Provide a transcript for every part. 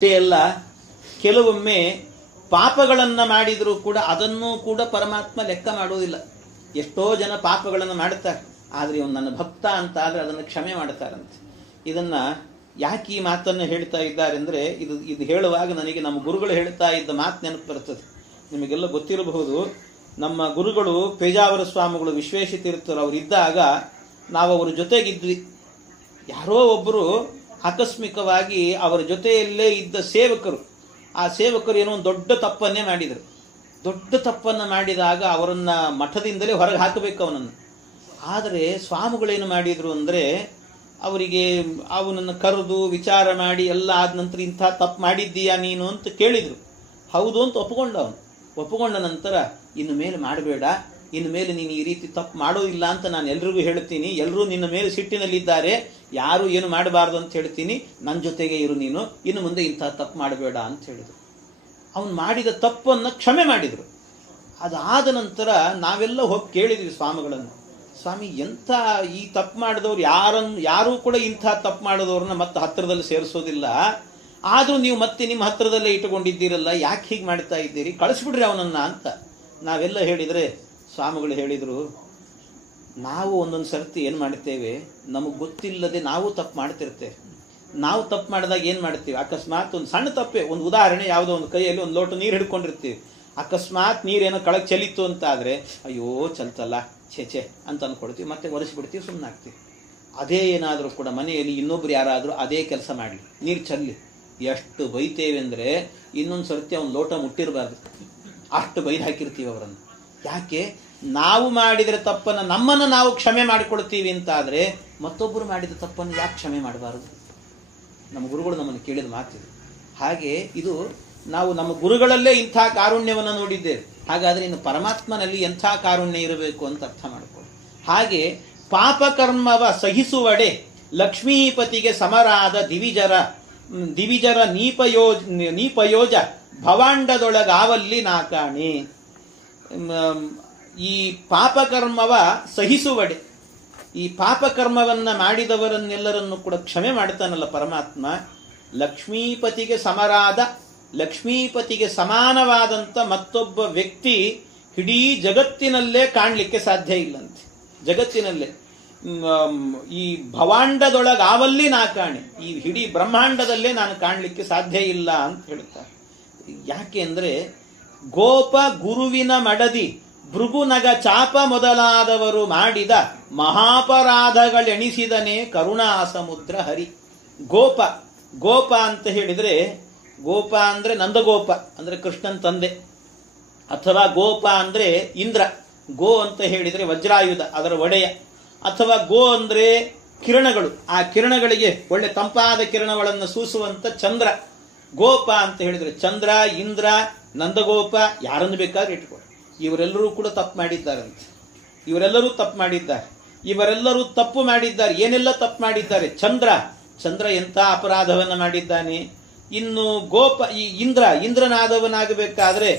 ಅಷ್ಟೇ ಅಲ್ಲ, ಕೆಲವೊಮ್ಮೆ ಪಾಪಗಳನ್ನು ಮಾಡಿದರೂ ಕೂಡ ಅದನ್ನೂ ಕೂಡ ಪರಮಾತ್ಮ ಲೆಕ್ಕ ಮಾಡುವುದಿಲ್ಲ. ಎಷ್ಟೋ ಜನ ಪಾಪಗಳನ್ನು ಮಾಡುತ್ತಾರೆ, ಆದರೆ ಇವನು ನನ್ನ ಭಕ್ತ ಅಂತ ಆದರೆ ಅದನ್ನು ಕ್ಷಮೆ ಮಾಡ್ತಾರಂತೆ. ಇದನ್ನ ಯಾಕೆ ಈ ಮಾತನ್ನು ಹೇಳ್ತಾ ಇದ್ದಾರೆ ಅಂದರೆ, ಇದು ಹೇಳುವಾಗ ನನಗೆ ನಮ್ಮ ಗುರುಗಳು ಹೇಳ್ತಾ ಇದ್ದ ಮಾತು ನೆನಪು ಬರ್ತದೆ. ನಿಮಗೆಲ್ಲ ಗೊತ್ತಿರಬಹುದು, ನಮ್ಮ ಗುರುಗಳು ಪೇಜಾವರ ಸ್ವಾಮಿಗಳು ವಿಶ್ವೇಶತೀರ್ಥರು ಅವರಿದ್ದಾಗ ನಾವು ಅವರ ಜೊತೆಗಿದ್ವಿ. ಯಾರೋ ಒಬ್ಬರು ಆಕಸ್ಮಿಕವಾಗಿ ಅವರ ಜೊತೆಯಲ್ಲೇ ಇದ್ದ ಸೇವಕರು, ಆ ಸೇವಕರು ಏನೋ ಒಂದು ದೊಡ್ಡ ತಪ್ಪನ್ನೇ ಮಾಡಿದರು. ದೊಡ್ಡ ತಪ್ಪನ್ನು ಮಾಡಿದಾಗ ಅವರನ್ನು ಮಠದಿಂದಲೇ ಹೊರಗೆ ಹಾಕಬೇಕು ಅವನನ್ನು. ಆದರೆ ಸ್ವಾಮಿಗಳೇನು ಮಾಡಿದರು ಅಂದರೆ, ಅವರಿಗೆ ಅವನನ್ನು ಕರೆದು ವಿಚಾರ ಮಾಡಿ ಎಲ್ಲ ಆದ ನಂತರ ಇಂಥ ತಪ್ಪು ಮಾಡಿದ್ದೀಯಾ ನೀನು ಅಂತ ಕೇಳಿದರು. ಹೌದು ಅಂತ ಒಪ್ಪಿಕೊಂಡ ನಂತರ ಇನ್ನು ಮೇಲೆ ಮಾಡಬೇಡ, ಇನ್ನು ಮೇಲೆ ನೀನು ಈ ರೀತಿ ತಪ್ಪು ಮಾಡೋದಿಲ್ಲ ಅಂತ ನಾನು ಎಲ್ರಿಗೂ ಹೇಳ್ತೀನಿ. ಎಲ್ಲರೂ ನಿನ್ನ ಮೇಲೆ ಸಿಟ್ಟಿನಲ್ಲಿದ್ದಾರೆ, ಯಾರು ಏನು ಮಾಡಬಾರ್ದು ಅಂತ ಹೇಳ್ತೀನಿ, ನನ್ನ ಜೊತೆಗೆ ಇರು ನೀನು, ಇನ್ನು ಮುಂದೆ ಇಂಥ ತಪ್ಪು ಮಾಡಬೇಡ ಅಂತ ಹೇಳಿದರು. ಅವನು ಮಾಡಿದ ತಪ್ಪನ್ನು ಕ್ಷಮೆ ಮಾಡಿದರು. ಅದಾದ ನಂತರ ನಾವೆಲ್ಲ ಹೋಗಿ ಕೇಳಿದ್ವಿ ಸ್ವಾಮಿಗಳನ್ನು, ಸ್ವಾಮಿ ಎಂಥ ಈ ತಪ್ಪು ಮಾಡಿದವ್ರು ಯಾರೂ ಕೂಡ ಇಂಥ ತಪ್ಪು ಮಾಡಿದವ್ರನ್ನ ಮತ್ತೆ ಹತ್ತಿರದಲ್ಲಿ ಸೇರಿಸೋದಿಲ್ಲ, ಆದರೂ ನೀವು ಮತ್ತೆ ನಿಮ್ಮ ಹತ್ತಿರದಲ್ಲೇ ಇಟ್ಟುಕೊಂಡಿದ್ದೀರಲ್ಲ, ಯಾಕೆ ಹೀಗೆ ಮಾಡ್ತಾ ಇದ್ದೀರಿ, ಕಳಿಸ್ಬಿಡ್ರಿ ಅವನನ್ನ ಅಂತ ನಾವೆಲ್ಲ ಹೇಳಿದರೆ ಸ್ವಾಮಿಗಳು ಹೇಳಿದರು, ನಾವು ಒಂದೊಂದು ಸರ್ತಿ ಏನು ಮಾಡ್ತೇವೆ, ನಮಗೆ ಗೊತ್ತಿಲ್ಲದೆ ನಾವು ತಪ್ಪು ಮಾಡ್ತಿರ್ತೇವೆ. ನಾವು ತಪ್ಪು ಮಾಡಿದಾಗ ಏನು ಮಾಡ್ತೀವಿ, ಅಕಸ್ಮಾತ್ ಒಂದು ಸಣ್ಣ ತಪ್ಪೆ, ಒಂದು ಉದಾಹರಣೆ, ಯಾವುದೋ ಒಂದು ಕೈಯಲ್ಲಿ ಒಂದು ಲೋಟ ನೀರು ಹಿಡ್ಕೊಂಡಿರ್ತೀವಿ, ಅಕಸ್ಮಾತ್ ನೀರೇನೋ ಕೆಳಗೆ ಚೆಲ್ಲಿತ್ತು ಅಂತ ಆದರೆ ಅಯ್ಯೋ ಚಲ್ತಲ್ಲ ಛೆ ಅಂತ ಅಂದ್ಕೊಳ್ತೀವಿ, ಮತ್ತೆ ಒರೆಸಿಬಿಡ್ತೀವಿ, ಸುಮ್ಮನಾಗ್ತೀವಿ. ಅದೇ ಏನಾದರೂ ಕೂಡ ಮನೆಯಲ್ಲಿ ಇನ್ನೊಬ್ರು ಯಾರಾದರೂ ಅದೇ ಕೆಲಸ ಮಾಡಲಿ, ನೀರು ಚೆಲ್ಲಿ, ಎಷ್ಟು ಬೈತೇವೆ ಅಂದರೆ ಇನ್ನೊಂದು ಸರ್ತಿ ಅವನು ಲೋಟ ಮುಟ್ಟಿರಬಾರ್ದು, ಅಷ್ಟು ಬೈದು ಹಾಕಿರ್ತೀವಿ ಅವರನ್ನು. ಯಾಕೆ, ನಾವು ಮಾಡಿದರೆ ತಪ್ಪನ್ನು ನಮ್ಮನ್ನು ನಾವು ಕ್ಷಮೆ ಮಾಡಿಕೊಳ್ತೀವಿ ಅಂತ ಆದರೆ ಮತ್ತೊಬ್ಬರು ಮಾಡಿದ ತಪ್ಪನ್ನು ಯಾಕೆ ಕ್ಷಮೆ ಮಾಡಬಾರದು? ನಮ್ಮ ಗುರುಗಳು ನಮ್ಮನ್ನು ಕೇಳಿದ ಮಾತಿದೆ. ಹಾಗೆ ಇದು ನಾವು ನಮ್ಮ ಗುರುಗಳಲ್ಲೇ ಇಂಥ ಕಾರುಣ್ಯವನ್ನು ನೋಡಿದ್ದೇವೆ. ಹಾಗಾದರೆ ಇನ್ನು ಪರಮಾತ್ಮನಲ್ಲಿ ಎಂಥ ಕಾರುಣ್ಯ ಇರಬೇಕು ಅಂತ ಅರ್ಥ ಮಾಡಿಕೊಳ್ಳಿ. ಹಾಗೆ ಪಾಪಕರ್ಮವ ಸಹಿಸುವಡೆ ಲಕ್ಷ್ಮೀಪತಿಗೆ ಸಮರಾದ ದಿವಿಜರ ನೀಪಯೋಜ ಭವಾಂಡದೊಳಗಾವಲ್ಲಿ ನಾಕಾಣೆ. ಈ ಪಾಪಕರ್ಮವ ಸಹಿಸುವಡೆ, ಈ ಪಾಪಕರ್ಮವನ್ನ ಮಾಡಿದವರನ್ನೆಲ್ಲರನ್ನು ಕೂಡ ಕ್ಷಮೆ ಮಾಡ್ತಾನಲ್ಲ ಪರಮಾತ್ಮ. ಲಕ್ಷ್ಮೀಪತಿಗೆ ಸಮರಾದ, ಲಕ್ಷ್ಮೀಪತಿಗೆ ಸಮಾನವಾದಂಥ ಮತ್ತೊಬ್ಬ ವ್ಯಕ್ತಿ ಇಡೀ ಜಗತ್ತಿನಲ್ಲೇ ಕಾಣಲಿಕ್ಕೆ ಸಾಧ್ಯ ಇಲ್ಲಂತೆ. ಜಗತ್ತಿನಲ್ಲೇ ಈ ಭವಾಂಡದೊಳಗಾವಲ್ಲಿ ನಾ ಕಾಣೆ, ಈ ಇಡೀ ಬ್ರಹ್ಮಾಂಡದಲ್ಲೇ ನಾನು ಕಾಣಲಿಕ್ಕೆ ಸಾಧ್ಯ ಇಲ್ಲ ಅಂತ ಹೇಳ್ತಾರೆ. ಯಾಕೆ ಅಂದರೆ, ಗೋಪ ಗುರುವಿನ ಮಡದಿ ಭೃಗುನಗ ಚಾಪ ಮೊದಲಾದವರು ಮಾಡಿದ ಮಹಾಪರಾಧಗಳೆಣಿಸಿದನೇ ಕರುಣಾ ಸಮುದ್ರ ಹರಿ. ಗೋಪ ಅಂತ ಹೇಳಿದರೆ, ಗೋಪ ಅಂದ್ರೆ ನಂದಗೋಪ ಅಂದ್ರೆ ಕೃಷ್ಣನ್ ತಂದೆ, ಅಥವಾ ಗೋಪ ಅಂದ್ರೆ ಇಂದ್ರ, ಗೋ ಅಂತ ಹೇಳಿದರೆ ವಜ್ರಾಯುಧ ಅದರ ಒಡೆಯ, ಅಥವಾ ಗೋ ಅಂದ್ರೆ ಕಿರಣಗಳು, ಆ ಕಿರಣಗಳಿಗೆ ಒಳ್ಳೆ ತಂಪಾದ ಕಿರಣಗಳನ್ನು ಸೂಸುವಂತ ಚಂದ್ರ. ಗೋಪ ಅಂತ ಹೇಳಿದರೆ ಚಂದ್ರ, ಇಂದ್ರ, ನಂದಗೋಪ, ಯಾರನ್ನು ಬೇಕಾದ್ರೆ ಇಟ್ಕೊಳ್ಳಿ. ಇವರೆಲ್ಲರೂ ಕೂಡ ತಪ್ಪು ಮಾಡಿದ್ದಾರಂತೆ. ಇವರೆಲ್ಲರೂ ತಪ್ಪು ಮಾಡಿದ್ದಾರೆ. ಇವರೆಲ್ಲರೂ ತಪ್ಪು ಮಾಡಿದ್ದಾರೆ. ಏನೆಲ್ಲ ತಪ್ಪು ಮಾಡಿದ್ದಾರೆ? ಚಂದ್ರ ಎಂಥ ಅಪರಾಧವನ್ನ ಮಾಡಿದ್ದಾನೆ. ಇನ್ನು ಗೋಪ, ಈ ಇಂದ್ರನಾದವನಾಗಬೇಕಾದ್ರೆ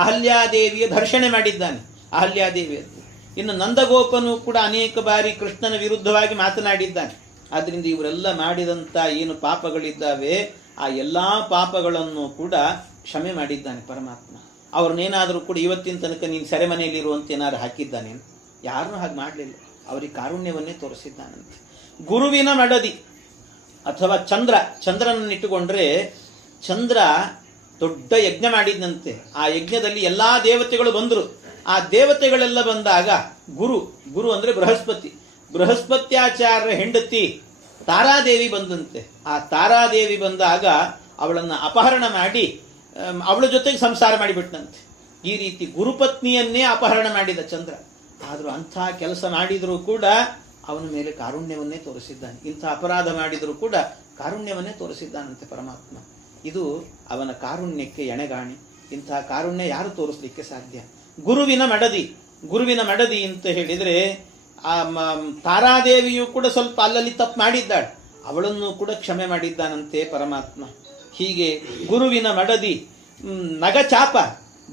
ಅಹಲ್ಯಾದೇವಿಯ ಧರ್ಷಣೆ ಮಾಡಿದ್ದಾನೆ, ಅಹಲ್ಯಾದೇವಿಯದ್ದು. ಇನ್ನು ನಂದಗೋಪನು ಕೂಡ ಅನೇಕ ಬಾರಿ ಕೃಷ್ಣನ ವಿರುದ್ಧವಾಗಿ ಮಾತನಾಡಿದ್ದಾನೆ. ಆದ್ರಿಂದ ಇವರೆಲ್ಲ ಮಾಡಿದಂತ ಏನು ಪಾಪಗಳಿದ್ದಾವೆ, ಆ ಎಲ್ಲಾ ಪಾಪಗಳನ್ನು ಕೂಡ ಕ್ಷಮೆ ಮಾಡಿದ್ದಾನೆ ಪರಮಾತ್ಮ. ಅವ್ರನ್ನೇನಾದರೂ ಕೂಡ ಇವತ್ತಿನ ತನಕ ನೀನು ಸೆರೆಮನೆಯಲ್ಲಿ ಇರುವಂತೆ ಏನಾದ್ರು ಹಾಕಿದ್ದಾನೆ? ಯಾರನ್ನೂ ಹಾಗೆ ಮಾಡಲಿಲ್ಲ. ಅವರಿಗೆ ಕಾರುಣ್ಯವನ್ನೇ ತೋರಿಸಿದ್ದಾನಂತೆ. ಗುರುವಿನ ಮಡದಿ ಅಥವಾ ಚಂದ್ರನನ್ನಿಟ್ಟುಕೊಂಡ್ರೆ, ಚಂದ್ರ ದೊಡ್ಡ ಯಜ್ಞ ಮಾಡಿದಂತೆ. ಆ ಯಜ್ಞದಲ್ಲಿ ಎಲ್ಲಾ ದೇವತೆಗಳು ಬಂದರು. ಆ ದೇವತೆಗಳೆಲ್ಲ ಬಂದಾಗ ಗುರು ಅಂದ್ರೆ ಬೃಹಸ್ಪತ್ಯಾಚಾರ್ಯ ಹೆಂಡತಿ ತಾರಾದೇವಿ ಬಂದಂತೆ. ಆ ತಾರಾದೇವಿ ಬಂದಾಗ ಅವಳನ್ನು ಅಪಹರಣ ಮಾಡಿ ಅವಳ ಜೊತೆಗೆ ಸಂಸಾರ ಮಾಡಿಬಿಟ್ಟಂತೆ. ಈ ರೀತಿ ಗುರುಪತ್ನಿಯನ್ನೇ ಅಪಹರಣ ಮಾಡಿದ ಚಂದ್ರ. ಆದರೂ ಅಂಥ ಕೆಲಸ ಮಾಡಿದರೂ ಕೂಡ ಅವನ ಮೇಲೆ ಕಾರುಣ್ಯವನ್ನೇ ತೋರಿಸಿದ್ದಾನೆ. ಇಂಥ ಅಪರಾಧ ಮಾಡಿದರೂ ಕೂಡ ಕಾರುಣ್ಯವನ್ನೇ ತೋರಿಸಿದ್ದಾನಂತೆ ಪರಮಾತ್ಮ. ಇದು ಅವನ ಕಾರುಣ್ಯಕ್ಕೆ ಎಣೆಗಾಣಿ. ಇಂಥ ಕಾರುಣ್ಯ ಯಾರು ತೋರಿಸ್ಲಿಕ್ಕೆ ಸಾಧ್ಯ? ಗುರುವಿನ ಮಡದಿ ಅಂತ ಹೇಳಿದರೆ, ಆ ತಾರಾದೇವಿಯು ಕೂಡ ಸ್ವಲ್ಪ ಅಲ್ಲಲ್ಲಿ ತಪ್ಪು ಮಾಡಿದ್ದಾಳೆ, ಅವಳನ್ನು ಕೂಡ ಕ್ಷಮೆ ಮಾಡಿದ್ದಾನಂತೆ ಪರಮಾತ್ಮ. ಹೀಗೆ ಗುರುವಿನ ಮಡದಿ ನಗಚಾಪ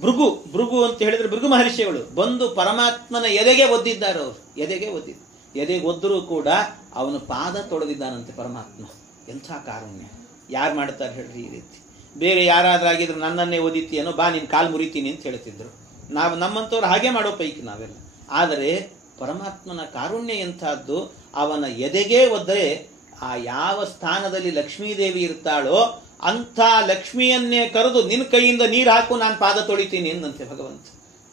ಭೃಗು ಅಂತ ಹೇಳಿದ್ರೆ ಭೃಗು ಮಹರ್ಷಿಗಳು ಬಂದು ಪರಮಾತ್ಮನ ಎದೆಗೆ ಒದ್ದಿದ್ದಾರೆ. ಅವರು ಎದೆಗೆ ಒದ್ದರೂ ಕೂಡ ಅವನ ಪಾದ ತೊಳೆದಿದ್ದಾನಂತೆ ಪರಮಾತ್ಮ. ಎಂಥ ಕಾರುಣ್ಯ! ಯಾರು ಮಾಡ್ತಾರೆ ಹೇಳ್ರಿ ಈ ರೀತಿ? ಬೇರೆ ಯಾರಾದ್ರಾಗಿದ್ರು ನನ್ನನ್ನೇ ಓದಿತೀಯನೋ, ಬಾ ನಿನ್ ಕಾಲು ಮುರಿತೀನಿ ಅಂತ ಹೇಳ್ತಿದ್ರು. ನಾವು ನಮ್ಮಂಥವ್ರು ಹಾಗೆ ಮಾಡೋ ಪೈಕಿ ನಾವೆಲ್ಲ. ಆದರೆ ಪರಮಾತ್ಮನ ಕಾರುಣ್ಯ ಎಂಥದ್ದು, ಅವನ ಎದೆಗೆ ಒದ್ದರೆ ಆ ಯಾವ ಸ್ಥಾನದಲ್ಲಿ ಲಕ್ಷ್ಮೀದೇವಿ ಇರ್ತಾಳೋ ಅಂಥ ಲಕ್ಷ್ಮಿಯನ್ನೇ ಕರೆದು ನಿನ್ನ ಕೈಯಿಂದ ನೀರು ಹಾಕು, ನಾನು ಪಾದ ತೊಳಿತೀನಿ ಎಂದಂತೆ ಭಗವಂತ.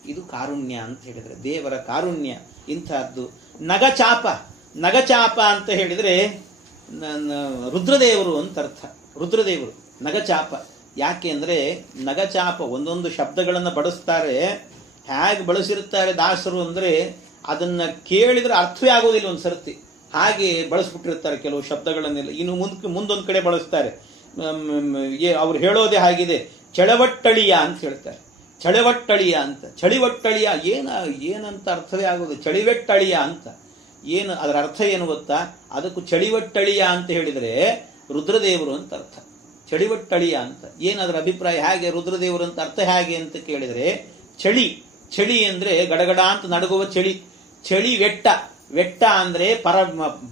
ಇದು ಕಾರುಣ್ಯ ಅಂತ ಹೇಳಿದ್ರೆ ದೇವರ ಕಾರುಣ್ಯ ಇಂಥದ್ದು. ನಗಚಾಪ, ನಗಚಾಪ ಅಂತ ಹೇಳಿದ್ರೆ ರುದ್ರದೇವರು ಅಂತ ಅರ್ಥ. ರುದ್ರದೇವರು ನಗಚಾಪ. ಯಾಕೆ ಅಂದ್ರೆ ನಗಚಾಪ ಒಂದೊಂದು ಶಬ್ದಗಳನ್ನು ಬಳಸ್ತಾರೆ. ಹೇಗೆ ಬಳಸಿರ್ತಾರೆ ದಾಸರು ಅಂದ್ರೆ ಅದನ್ನ ಕೇಳಿದ್ರೆ ಅರ್ಥವೇ ಆಗೋದಿಲ್ಲ ಒಂದು ಸರ್ತಿ. ಹಾಗೆ ಬಳಸ್ಬಿಟ್ಟಿರ್ತಾರೆ ಕೆಲವು ಶಬ್ದಗಳನ್ನೆಲ್ಲ. ಇನ್ನು ಮುಂದೊಂದು ಕಡೆ ಬಳಸ್ತಾರೆ. ಅವ್ರು ಹೇಳೋದೇ ಹಾಗಿದೆ, ಚಳವಟ್ಟಳಿಯ ಅಂತ ಹೇಳ್ತಾರೆ. ಚಳವಟ್ಟಳಿಯ ಅಂತ, ಚಳಿವಟ್ಟಳಿಯ ಏನಂತ ಅರ್ಥವೇ ಆಗೋದು, ಚಳಿವೆಟ್ಟಳಿಯ ಅಂತ. ಏನು ಅದರ ಅರ್ಥ ಏನು ಗೊತ್ತಾ? ಅದಕ್ಕೂ ಚಳಿವಟ್ಟಳಿಯ ಅಂತ ಹೇಳಿದ್ರೆ ರುದ್ರದೇವರು ಅಂತ ಅರ್ಥ. ಚಳಿವಟ್ಟಳಿಯ ಅಂತ ಏನದರ ಅಭಿಪ್ರಾಯ ಹೇಗೆ? ರುದ್ರದೇವರು ಅಂತ ಅರ್ಥ ಹೇಗೆ ಅಂತ ಕೇಳಿದ್ರೆ, ಚಳಿ ಅಂದ್ರೆ ಗಡಗಡ ಅಂತ ನಡಗುವ ಚಳಿ. ಚಳಿ ವೆಟ್ಟ, ವೆಟ್ಟ ಅಂದ್ರೆ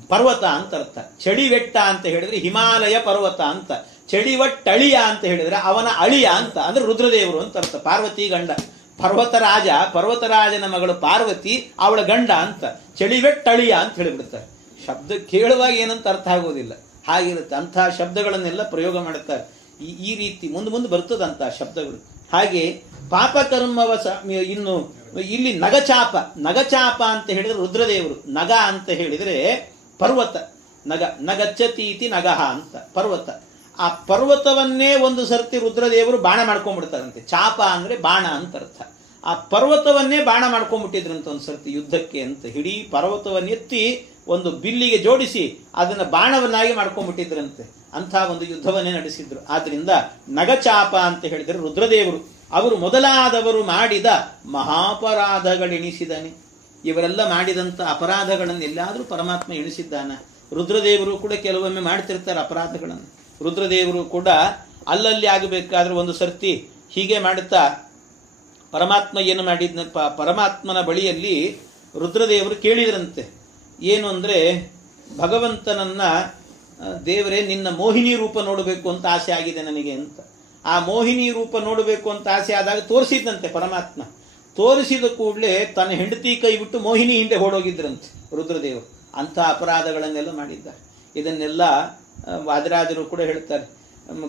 ಪರ್ವತ ಅಂತ ಅರ್ಥ. ಚಳಿವೆಟ್ಟ ಅಂತ ಹೇಳಿದ್ರೆ ಹಿಮಾಲಯ ಪರ್ವತ ಅಂತ. ಚಳಿವಟ್ಟಳಿಯ ಅಂತ ಹೇಳಿದ್ರೆ ಅವನ ಅಳಿಯ ಅಂತ, ಅಂದ್ರೆ ರುದ್ರದೇವರು ಅಂತ ಅರ್ಥ. ಪಾರ್ವತಿ ಗಂಡ, ಪರ್ವತರಾಜನ ಮಗಳು ಪಾರ್ವತಿ, ಅವಳ ಗಂಡ ಅಂತ. ಚಳಿವೆಟ್ಟಳಿಯ ಅಂತ ಹೇಳಿಬಿಡ್ತಾರೆ. ಶಬ್ದ ಕೇಳುವಾಗ ಏನಂತ ಅರ್ಥ ಆಗೋದಿಲ್ಲ, ಹಾಗಿರುತ್ತೆ. ಅಂತಹ ಶಬ್ದಗಳನ್ನೆಲ್ಲ ಪ್ರಯೋಗ ಮಾಡುತ್ತಾರೆ. ಈ ರೀತಿ ಮುಂದೆ ಬರ್ತದಂತ ಶಬ್ದಗಳು. ಹಾಗೆ ಪಾಪಕರ್ಮವ ಇನ್ನು ಇಲ್ಲಿ ನಗಚಾಪ ಅಂತ ಹೇಳಿದ್ರೆ ರುದ್ರದೇವರು. ನಗ ಅಂತ ಹೇಳಿದ್ರೆ ಪರ್ವತ. ನಗಚ್ಚತೀತಿ ನಗಹ ಅಂತ ಪರ್ವತ. ಆ ಪರ್ವತವನ್ನೇ ಒಂದು ಸರ್ತಿ ರುದ್ರದೇವರು ಬಾಣ ಮಾಡ್ಕೊಂಡ್ಬಿಡ್ತಾರಂತೆ. ಚಾಪ ಅಂದ್ರೆ ಬಾಣ ಅಂತ ಅರ್ಥ. ಆ ಪರ್ವತವನ್ನೇ ಬಾಣ ಮಾಡ್ಕೊಂಡ್ಬಿಟ್ಟಿದ್ರಂತ ಒಂದು ಸರ್ತಿ ಯುದ್ಧಕ್ಕೆ ಅಂತ. ಇಡೀ ಪರ್ವತವನ್ನು ಎತ್ತಿ ಒಂದು ಬಿಲ್ಲಿಗೆ ಜೋಡಿಸಿ ಅದನ್ನ ಬಾಣವನ್ನಾಗಿ ಮಾಡ್ಕೊಂಡ್ಬಿಟ್ಟಿದ್ರಂತೆ. ಅಂಥ ಒಂದು ಯುದ್ಧವನ್ನೇ ನಡೆಸಿದ್ರು. ಆದ್ರಿಂದ ನಗಚಾಪ ಅಂತ ಹೇಳಿದ್ರೆ ರುದ್ರದೇವರು. ಅವರು ಮೊದಲಾದವರು ಮಾಡಿದ ಮಹಾಪರಾಧಗಳೆಣಿಸಿದನೆ. ಇವರೆಲ್ಲ ಮಾಡಿದಂಥ ಅಪರಾಧಗಳನ್ನು ಎಲ್ಲಾದ್ರೂ ಪರಮಾತ್ಮ ಎಣಿಸಿದ್ದಾನ? ರುದ್ರದೇವರು ಕೂಡ ಕೆಲವೊಮ್ಮೆ ಮಾಡ್ತಿರ್ತಾರೆ ಅಪರಾಧಗಳನ್ನು. ರುದ್ರದೇವರು ಕೂಡ ಅಲ್ಲಲ್ಲಿ ಆಗಬೇಕಾದ್ರೆ ಒಂದು ಸರ್ತಿ ಹೀಗೆ ಮಾಡುತ್ತಾ ಪರಮಾತ್ಮ ಏನು ಮಾಡಿದ್ನ, ಪರಮಾತ್ಮನ ಬಳಿಯಲ್ಲಿ ರುದ್ರದೇವರು ಕೇಳಿದ್ರಂತೆ. ಏನು ಅಂದ್ರೆ, ಭಗವಂತನನ್ನ ದೇವರೇ ನಿನ್ನ ಮೋಹಿನಿ ರೂಪ ನೋಡಬೇಕು ಅಂತ ಆಸೆ ಆಗಿದೆ ನನಗೆ ಅಂತ. ಆ ಮೋಹಿನಿ ರೂಪ ನೋಡಬೇಕು ಅಂತ ಆಸೆ ಆದಾಗ ತೋರಿಸಿದಂತೆ ಪರಮಾತ್ಮ. ತೋರಿಸಿದ ಕೂಡಲೇ ತನ್ನ ಹೆಂಡತಿ ಕೈ ಬಿಟ್ಟು ಮೋಹಿನಿ ಹಿಂದೆ ಓಡೋಗಿದ್ರಂತೆ ರುದ್ರದೇವರು. ಅಂಥ ಅಪರಾಧಗಳನ್ನೆಲ್ಲ ಮಾಡಿದ್ದಾರೆ. ಇದನ್ನೆಲ್ಲ ವಾದರಾಜರು ಕೂಡ ಹೇಳ್ತಾರೆ.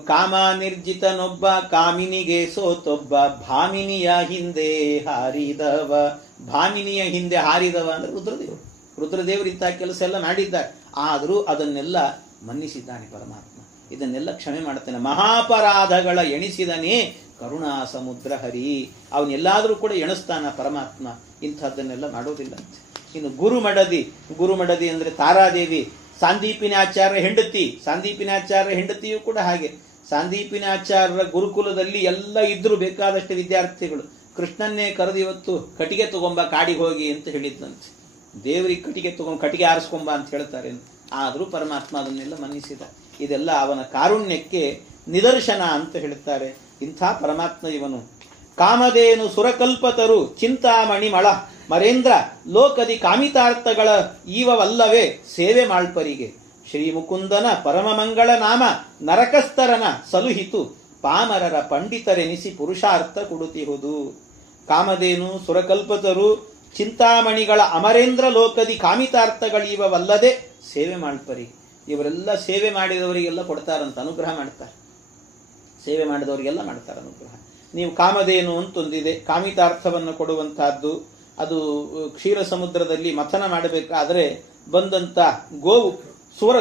ಕಾಮ ನಿರ್ಜಿತನೊಬ್ಬ ಕಾಮಿನಿಗೆ ಸೋತೊಬ್ಬ ಭಾಮಿನಿಯ ಹಿಂದೆ ಹಾರಿದವ. ಭಾಮಿನಿಯ ಹಿಂದೆ ಹಾರಿದವ ಅಂದ್ರೆ ರುದ್ರದೇವರು. ರುದ್ರದೇವರು ಇಂತಹ ಕೆಲಸ ಎಲ್ಲ ಮಾಡಿದ್ದಾರೆ. ಆದರೂ ಅದನ್ನೆಲ್ಲ ಮನ್ನಿಸಿದ್ದಾನೆ ಪರಮಾತ್ಮ. ಇದನ್ನೆಲ್ಲ ಕ್ಷಮೆ ಮಾಡ್ತಾನೆ. ಮಹಾಪರಾಧಗಳ ಎಣಿಸಿದನೇ ಕರುಣಾ ಸಮುದ್ರ ಹರಿ. ಅವನ್ನೆಲ್ಲಾದ್ರೂ ಕೂಡ ಎಣಿಸ್ತಾನ ಪರಮಾತ್ಮ. ಇಂಥದ್ದನ್ನೆಲ್ಲ ಮಾಡೋದಿಲ್ಲ. ಇನ್ನು ಗುರುಮಡದಿ ಅಂದ್ರೆ ತಾರಾದೇವಿ, ಸಾಂದೀಪಿನಾಚಾರ್ಯ ಹೆಂಡತಿ. ಸಾಂದೀಪಿನಾಚಾರ್ಯ ಹೆಂಡತಿಯೂ ಕೂಡ ಹಾಗೆ. ಸಾಂದೀಪಿನಾಚಾರ್ಯರ ಗುರುಕುಲದಲ್ಲಿ ಎಲ್ಲ ಇದ್ರು ಬೇಕಾದಷ್ಟು ವಿದ್ಯಾರ್ಥಿಗಳು. ಕೃಷ್ಣನ್ನೇ ಕರೆದು ಇವತ್ತು ಕಟ್ಟಿಗೆ ತಗೊಂಬ ಕಾಡಿಗೆ ಹೋಗಿ ಅಂತ ಹೇಳಿದ್ದಂತೆ. ದೇವರಿಗೆ ಕಟ್ಟಿಗೆ ಆರಿಸ್ಕೊಂಬ ಅಂತ ಹೇಳ್ತಾರೆ. ಆದರೂ ಪರಮಾತ್ಮ ಅದನ್ನೆಲ್ಲ ಮನ್ನಿಸಿದ. ಇದೆಲ್ಲ ಅವನ ಕಾರುಣ್ಯಕ್ಕೆ ನಿದರ್ಶನ ಅಂತ ಹೇಳ್ತಾರೆ. ಇಂಥ ಪರಮಾತ್ಮ ಇವನು. ಕಾಮಧೇನು ಸುರಕಲ್ಪತರು ಚಿಂತಾಮಣಿ ಮಳ ಮರೇಂದ್ರ ಲೋಕದಿ ಕಾಮಿತಾರ್ಥಗಳ ಈವವಲ್ಲವೇ ಸೇವೆ ಮಾಳ್ಪರಿಗೆ. ಶ್ರೀ ಮುಕುಂದನ ಪರಮಮಂಗಳ ನಾಮ ನರಕಸ್ತರನ ಸಲುಹಿತು ಪಾಮರರ ಪಂಡಿತರೆನಿಸಿ ಪುರುಷಾರ್ಥ ಕೊಡುತ್ತಿಹುದು. ಕಾಮಧೇನು ಸುರಕಲ್ಪತರು ಚಿಂತಾಮಣಿಗಳ ಅಮರೇಂದ್ರ ಲೋಕದಿ ಕಾಮಿತಾರ್ಥಗಳೀವವಲ್ಲದೆ ಸೇವೆ ಮಾಳ್ಪರಿಗೆ. ಇವರೆಲ್ಲ ಸೇವೆ ಮಾಡಿದವರಿಗೆಲ್ಲ ಕೊಡ್ತಾರಂತ, ಅನುಗ್ರಹ ಮಾಡ್ತಾರೆ. ಸೇವೆ ಮಾಡಿದವರಿಗೆಲ್ಲ ಮಾಡ್ತಾರೆ ಅನುಗ್ರಹ. ನೀವು ಕಾಮಧೇನು ಅಂತೊಂದಿದೆ, ಕಾಮಿತಾರ್ಥವನ್ನು ಕೊಡುವಂತಹದ್ದು. ಅದು ಕ್ಷೀರ ಸಮುದ್ರದಲ್ಲಿ ಮಥನ ಮಾಡಬೇಕಾದ್ರೆ ಬಂದಂತ ಗೋವು.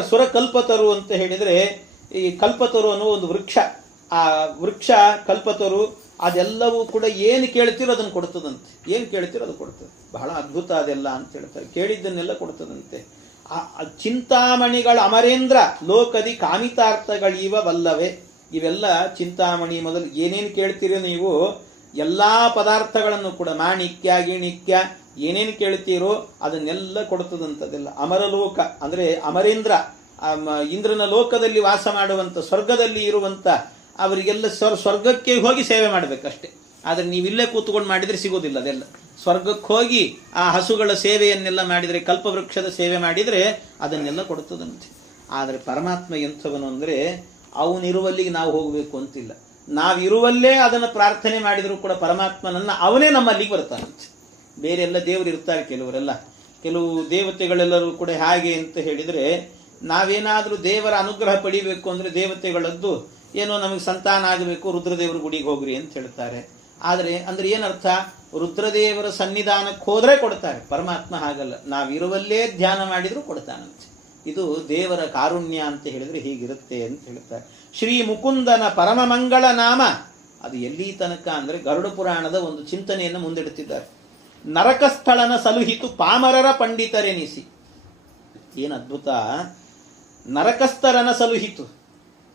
ಸುರಕಲ್ಪತರು ಅಂತ ಹೇಳಿದ್ರೆ ಈ ಕಲ್ಪತರು ಅನ್ನೋ ಒಂದು ವೃಕ್ಷ. ಆ ವೃಕ್ಷ ಕಲ್ಪತರು ಅದೆಲ್ಲವೂ ಕೂಡ ಏನು ಕೇಳ್ತಿರೋ ಅದನ್ನು ಕೊಡ್ತದಂತೆ. ಏನು ಕೇಳ್ತಿರೋ ಅದು ಕೊಡ್ತದೆ. ಬಹಳ ಅದ್ಭುತ ಅದೆಲ್ಲ ಅಂತ ಹೇಳ್ತಾರೆ. ಕೇಳಿದ್ದನ್ನೆಲ್ಲ ಕೊಡ್ತದಂತೆ. ಚಿಂತಾಮಣಿಗಳ ಅಮರೇಂದ್ರ ಲೋಕದಿ ಕಾಮಿತಾರ್ಥಗಳೀವವಲ್ಲವೇ. ಇವೆಲ್ಲ ಚಿಂತಾಮಣಿ ಮೊದಲು ಏನೇನು ಕೇಳ್ತೀರೋ ನೀವು ಎಲ್ಲಾ ಪದಾರ್ಥಗಳನ್ನು ಕೂಡ, ಮಾಣಿಕ್ಯ ಗಿಣಿಕ್ಯ ಏನೇನು ಕೇಳ್ತೀರೋ ಅದನ್ನೆಲ್ಲ ಕೊಡ್ತದಂತದೆಲ್ಲ. ಅಮರಲೋಕ ಅಂದ್ರೆ ಅಮರೇಂದ್ರ, ಇಂದ್ರನ ಲೋಕದಲ್ಲಿ ವಾಸ ಮಾಡುವಂತ, ಸ್ವರ್ಗದಲ್ಲಿ ಇರುವಂತ ಅವರಿಗೆಲ್ಲ ಸ್ವರ್ಗಕ್ಕೆ ಹೋಗಿ ಸೇವೆ ಮಾಡಬೇಕಷ್ಟೇ. ಆದ್ರೆ ನೀವಿಲ್ಲೇ ಕೂತ್ಕೊಂಡು ಮಾಡಿದ್ರೆ ಸಿಗೋದಿಲ್ಲ ಅದೆಲ್ಲ. ಸ್ವರ್ಗಕ್ಕೆ ಹೋಗಿ ಆ ಹಸುಗಳ ಸೇವೆಯನ್ನೆಲ್ಲ ಮಾಡಿದರೆ, ಕಲ್ಪವೃಕ್ಷದ ಸೇವೆ ಮಾಡಿದರೆ ಅದನ್ನೆಲ್ಲ ಕೊಡ್ತದಂತೆ. ಆದರೆ ಪರಮಾತ್ಮ ಎಂಥವನು ಅಂದ್ರೆ ಅವನಿರುವಲ್ಲಿಗೆ ನಾವು ಹೋಗಬೇಕು ಅಂತಿಲ್ಲ. ನಾವಿರುವಲ್ಲೇ ಅದನ್ನು ಪ್ರಾರ್ಥನೆ ಮಾಡಿದರೂ ಕೂಡ ಪರಮಾತ್ಮನನ್ನ ಅವನೇ ನಮ್ಮಲ್ಲಿಗೆ ಬರ್ತಾನಂತೆ. ಬೇರೆಲ್ಲ ದೇವರು ಇರ್ತಾರೆ, ಕೆಲವು ದೇವತೆಗಳೆಲ್ಲರೂ ಕೂಡ ಹಾಗೆ ಅಂತ ಹೇಳಿದರೆ, ನಾವೇನಾದರೂ ದೇವರ ಅನುಗ್ರಹ ಪಡಿಬೇಕು ಅಂದ್ರೆ ದೇವತೆಗಳದ್ದು ಏನೋ ನಮಗೆ ಸಂತಾನ ಆಗಬೇಕು, ರುದ್ರದೇವರ ಗುಡಿಗೆ ಹೋಗ್ರಿ ಅಂತ ಹೇಳ್ತಾರೆ. ಆದರೆ ಅಂದ್ರೆ ಏನರ್ಥ? ರುದ್ರದೇವರ ಸನ್ನಿಧಾನಕ್ಕೆ ಹೋದ್ರೆ ಕೊಡ್ತಾರೆ. ಪರಮಾತ್ಮ ಹಾಗಲ್ಲ, ನಾವಿರುವಲ್ಲೇ ಧ್ಯಾನ ಮಾಡಿದ್ರು ಕೊಡ್ತಾನಂತೆ. ಇದು ದೇವರ ಕಾರುಣ್ಯ ಅಂತ ಹೇಳಿದ್ರೆ ಹೀಗಿರುತ್ತೆ ಅಂತ ಹೇಳ್ತಾರೆ. ಶ್ರೀ ಮುಕುಂದನ ಪರಮ ಮಂಗಳ ನಾಮ, ಅದು ಎಲ್ಲಿ ತನಕ ಅಂದ್ರೆ ಗರುಡ ಪುರಾಣದ ಒಂದು ಚಿಂತನೆಯನ್ನು ಮುಂದಿಡುತ್ತಿದ್ದಾರೆ. ನರಕಸ್ಥಳನ ಸಲುಹಿತು ಪಾಮರರ ಪಂಡಿತರೆನಿಸಿ. ಏನು ಅದ್ಭುತ! ನರಕಸ್ಥರನ ಸಲುಹಿತು.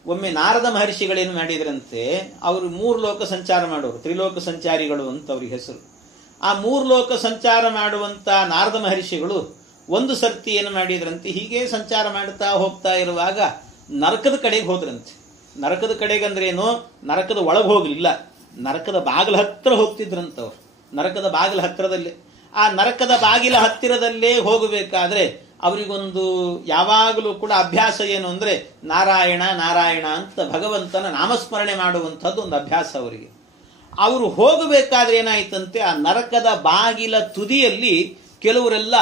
ಒಮ್ಮೆ ನಾರದ ಮಹರ್ಷಿಗಳೇನು ಮಾಡಿದ್ರಂತೆ, ಅವರು 3 ಲೋಕ ಸಂಚಾರ ಮಾಡೋರು, ತ್ರಿಲೋಕ ಸಂಚಾರಿಗಳು ಅಂತ ಅವ್ರಿಗೆ ಹೆಸರು. ಆ 3 ಲೋಕ ಸಂಚಾರ ಮಾಡುವಂತ ನಾರದ ಮಹರ್ಷಿಗಳು ಒಂದು ಸರ್ತಿ ಏನು ಮಾಡಿದ್ರಂತೆ, ಹೀಗೆ ಸಂಚಾರ ಮಾಡ್ತಾ ಹೋಗ್ತಾ ಇರುವಾಗ ನರಕದ ಕಡೆಗೆ ಹೋದ್ರಂತೆ. ನರಕದ ಕಡೆಗಂದ್ರೆ ಏನು? ನರಕದ ಒಳಗೆ ಹೋಗ್ಲಿಲ್ಲ, ನರಕದ ಬಾಗಿಲ ಹತ್ರ ಹೋಗ್ತಿದ್ರಂತವ್ರು. ನರಕದ ಬಾಗಿಲ ಹತ್ತಿರದಲ್ಲೇ, ಆ ನರಕದ ಬಾಗಿಲ ಹತ್ತಿರದಲ್ಲೇ ಹೋಗಬೇಕಾದ್ರೆ ಅವರಿಗೊಂದು ಯಾವಾಗಲೂ ಕೂಡ ಅಭ್ಯಾಸ ಏನು ಅಂದ್ರೆ ನಾರಾಯಣ ನಾರಾಯಣ ಅಂತ ಭಗವಂತನ ನಾಮಸ್ಮರಣೆ ಮಾಡುವಂಥದ್ದು ಒಂದು ಅಭ್ಯಾಸ ಅವರಿಗೆ. ಅವರು ಹೋಗಬೇಕಾದ್ರೆ ಏನಾಯ್ತಂತೆ, ಆ ನರಕದ ಬಾಗಿಲ ತುದಿಯಲ್ಲಿ ಕೆಲವರೆಲ್ಲ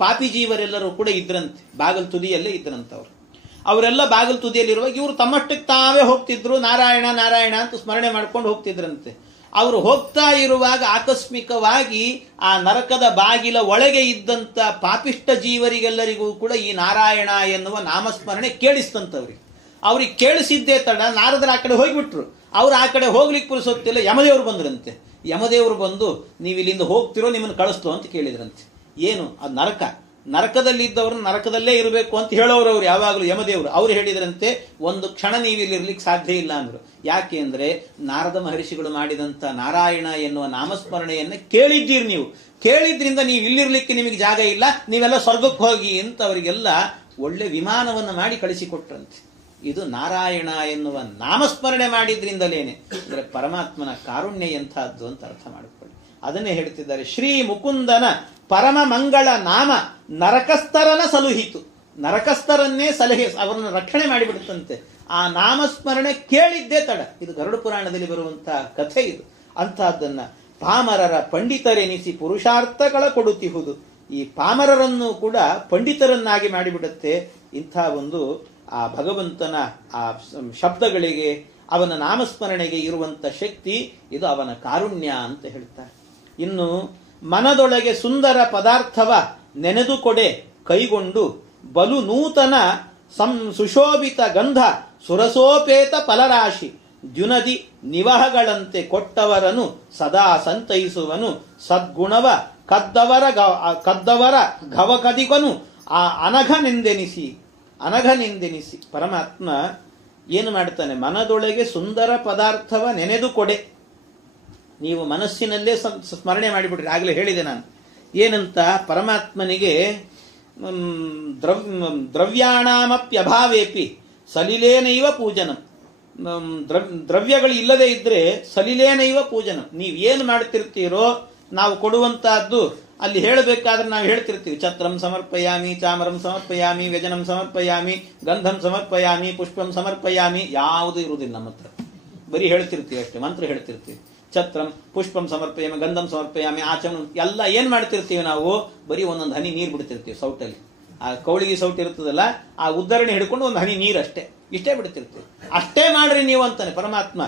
ಪಾಪಿ ಜೀವರೆಲ್ಲರೂ ಕೂಡ ಇದ್ರಂತೆ, ಬಾಗಿಲ ತುದಿಯಲ್ಲೇ ಇದ್ರಂತವ್ರು. ಅವರೆಲ್ಲ ಬಾಗಿಲು ತುದಿಯಲ್ಲಿರುವಾಗ ಇವರು ತಮ್ಮಷ್ಟಕ್ಕೆ ತಾವೇ ಹೋಗ್ತಿದ್ರು, ನಾರಾಯಣ ನಾರಾಯಣ ಅಂತ ಸ್ಮರಣೆ ಮಾಡ್ಕೊಂಡು ಹೋಗ್ತಿದ್ರಂತೆ. ಅವರು ಹೋಗ್ತಾ ಇರುವಾಗ ಆಕಸ್ಮಿಕವಾಗಿ ಆ ನರಕದ ಬಾಗಿಲ ಒಳಗೆ ಇದ್ದಂತ ಪಾಪಿಷ್ಟ ಜೀವರಿಗೆಲ್ಲರಿಗೂ ಕೂಡ ಈ ನಾರಾಯಣ ಎನ್ನುವ ನಾಮಸ್ಮರಣೆ ಕೇಳಿಸ್ತಂತವ್ರಿಗೆ. ಅವ್ರಿಗೆ ಕೇಳಿಸಿದ್ದೇ ತಡ ನಾರದರ ಆ ಕಡೆ ಹೋಗ್ಬಿಟ್ರು. ಅವ್ರು ಆ ಕಡೆ ಹೋಗ್ಲಿಕ್ಕೆ ಪುರುಸೊತ್ತಿಲ್ಲ, ಯಮದೇವರು ಬಂದ್ರಂತೆ. ಯಮದೇವರು ಬಂದು ನೀವು ಇಲ್ಲಿಂದ ಹೋಗ್ತಿರೋ, ನಿಮ್ಮನ್ನು ಕಳಿಸ್ತು ಅಂತ ಕೇಳಿದ್ರಂತೆ. ಏನು ಅದು? ನರಕದಲ್ಲಿ ಇದ್ದವ್ರನ್ನ ನರಕದಲ್ಲೇ ಇರಬೇಕು ಅಂತ ಹೇಳೋರು ಅವ್ರು ಯಾವಾಗಲೂ ಯಮದೇವರು. ಅವ್ರು ಹೇಳಿದ್ರಂತೆ, ಒಂದು ಕ್ಷಣ ನೀವು ಇಲ್ಲಿರ್ಲಿಕ್ಕೆ ಸಾಧ್ಯ ಇಲ್ಲ ಅಂದ್ರು. ಯಾಕೆ ಅಂದ್ರೆ ನಾರದ ಮಹರ್ಷಿಗಳು ಮಾಡಿದಂತ ನಾರಾಯಣ ಎನ್ನುವ ನಾಮಸ್ಮರಣೆಯನ್ನ ಕೇಳಿದ್ದೀರಿ, ನೀವು ಕೇಳಿದ್ರಿಂದ ನೀವು ಇಲ್ಲಿರ್ಲಿಕ್ಕೆ ನಿಮಗೆ ಜಾಗ ಇಲ್ಲ, ನೀವೆಲ್ಲ ಸ್ವರ್ಗಕ್ಕೆ ಹೋಗಿ ಅಂತ ಅವರಿಗೆಲ್ಲ ಒಳ್ಳೆ ವಿಮಾನವನ್ನು ಮಾಡಿ ಕಳಿಸಿಕೊಟ್ರಂತೆ. ಇದು ನಾರಾಯಣ ಎನ್ನುವ ನಾಮಸ್ಮರಣೆ ಮಾಡಿದ್ರಿಂದಲೇನೆ. ಅಂದ್ರೆ ಪರಮಾತ್ಮನ ಕಾರುಣ್ಯ ಎಂಥದ್ದು ಅಂತ ಅರ್ಥ ಮಾಡಿಕೊಳ್ಳಿ. ಅದನ್ನೇ ಹೇಳ್ತಿದ್ದಾರೆ, ಶ್ರೀ ಮುಕುಂದನ ಪರಮ ಮಂಗಳ ನಾಮ ನರಕಸ್ಥರನ ಸಲುಹಿತು. ನರಕಸ್ಥರನ್ನೇ ಸಲಹೆ, ಅವರನ್ನು ರಕ್ಷಣೆ ಮಾಡಿಬಿಡುತ್ತಂತೆ. ಆ ನಾಮಸ್ಮರಣೆ ಕೇಳಿದ್ದೇ ತಡ. ಇದು ಗರುಡ ಪುರಾಣದಲ್ಲಿ ಬರುವಂತಹ ಕಥೆ ಇದು. ಅಂತಹದ್ದನ್ನ ಪಾಮರರ ಪಂಡಿತರೆನಿಸಿ ಪುರುಷಾರ್ಥಗಳ ಕೊಡುತ್ತಿಹುದು. ಈ ಪಾಮರರನ್ನು ಕೂಡ ಪಂಡಿತರನ್ನಾಗಿ ಮಾಡಿಬಿಡುತ್ತೆ ಇಂಥ ಒಂದು ಆ ಭಗವಂತನ ಆ ಶಬ್ದಗಳಿಗೆ, ಅವನ ನಾಮಸ್ಮರಣೆಗೆ ಇರುವಂತ ಶಕ್ತಿ. ಇದು ಅವನ ಕಾರುಣ್ಯ ಅಂತ ಹೇಳ್ತಾರೆ. ಇನ್ನು ಮನದೊಳಗೆ ಸುಂದರ ಪದಾರ್ಥವ ನೆನೆದುಕೊಡೆ ಕೈಗೊಂಡು ಬಲು ನೂತನ ಸುಶೋಭಿತ ಗಂಧ ಸುರಸೋಪೇತ ಫಲರಾಶಿ ದ್ಯುನದಿ ನಿವಹಗಳಂತೆ ಕೊಟ್ಟವರನು ಸದಾ ಸಂತೈಸುವನು. ಸದ್ಗುಣವ ಕದ್ದವರ ಘವಕದಿಗನು ಆ ಅನಘನೆಂದೆನಿಸಿ ಪರಮಾತ್ಮ ಏನು ಮಾಡ್ತಾನೆ? ಮನದೊಳಗೆ ಸುಂದರ ಪದಾರ್ಥವ ನೆನೆದುಕೊಡೆ. ನೀವು ಮನಸ್ಸಿನಲ್ಲೇ ಸ್ಮರಣೆ ಮಾಡಿಬಿಡ್ರಿ. ಆಗಲೇ ಹೇಳಿದೆ ನಾನು ಏನಂತ, ಪರಮಾತ್ಮನಿಗೆ ದ್ರವ್ಯಾಣಾಮಪ್ಯಭಾವೇಪಿ ಸಲಿಲೇನೈವ ಪೂಜನಂ. ದ್ರವ್ಯಗಳು ಇಲ್ಲದೆ ಇದ್ರೆ ಸಲಿಲೇನೈವ ಪೂಜನಂ. ನೀವು ಏನು ಮಾಡ್ತಿರ್ತೀರೋ ನಾವು ಕೊಡುವಂತಹದ್ದು ಅಲ್ಲಿ ಹೇಳಬೇಕಾದ್ರೆ ನಾವು ಹೇಳ್ತಿರ್ತೀವಿ, ಛತ್ರಂ ಸಮರ್ಪಯಾಮಿ, ಚಾಮರಂ ಸಮರ್ಪಯಾಮಿ, ವ್ಯಜನಂ ಸಮರ್ಪಯಾಮಿ, ಗಂಧಂ ಸಮರ್ಪಯಾಮಿ, ಪುಷ್ಪಂ ಸಮರ್ಪಯಾಮಿ. ಯಾವುದೂ ಇರುವುದಿಲ್ಲ ನಮ್ಮ ಹತ್ರ, ಬರೀ ಹೇಳ್ತಿರ್ತೀವಿ ಅಷ್ಟೇ, ಮಂತ್ರ ಹೇಳ್ತಿರ್ತೀವಿ. ಛತ್ರಂ ಪುಷ್ಪಂ ಸಮರ್ಪಯಾಮಿ, ಗಂಧಂ ಸಮರ್ಪಯಾಮಿ, ಆಚಮನ ಎಲ್ಲ ಏನ್ ಮಾಡ್ತಿರ್ತೀವಿ ನಾವು? ಬರೀ ಒಂದೊಂದು ಹನಿ ನೀರು ಬಿಡ್ತಿರ್ತೀವಿ ಸೌಟಲ್ಲಿ. ಆ ಕೌಳಿಗೆ ಸೌಟ್ ಇರ್ತದಲ್ಲ, ಆ ಉದ್ದರಣೆ ಹಿಡ್ಕೊಂಡು ಒಂದು ಹನಿ ನೀರು ಅಷ್ಟೇ, ಇಷ್ಟೇ ಬಿಡ್ತಿರ್ತೀವಿ. ಅಷ್ಟೇ ಮಾಡ್ರಿ ನೀವು ಅಂತಾನೆ ಪರಮಾತ್ಮ.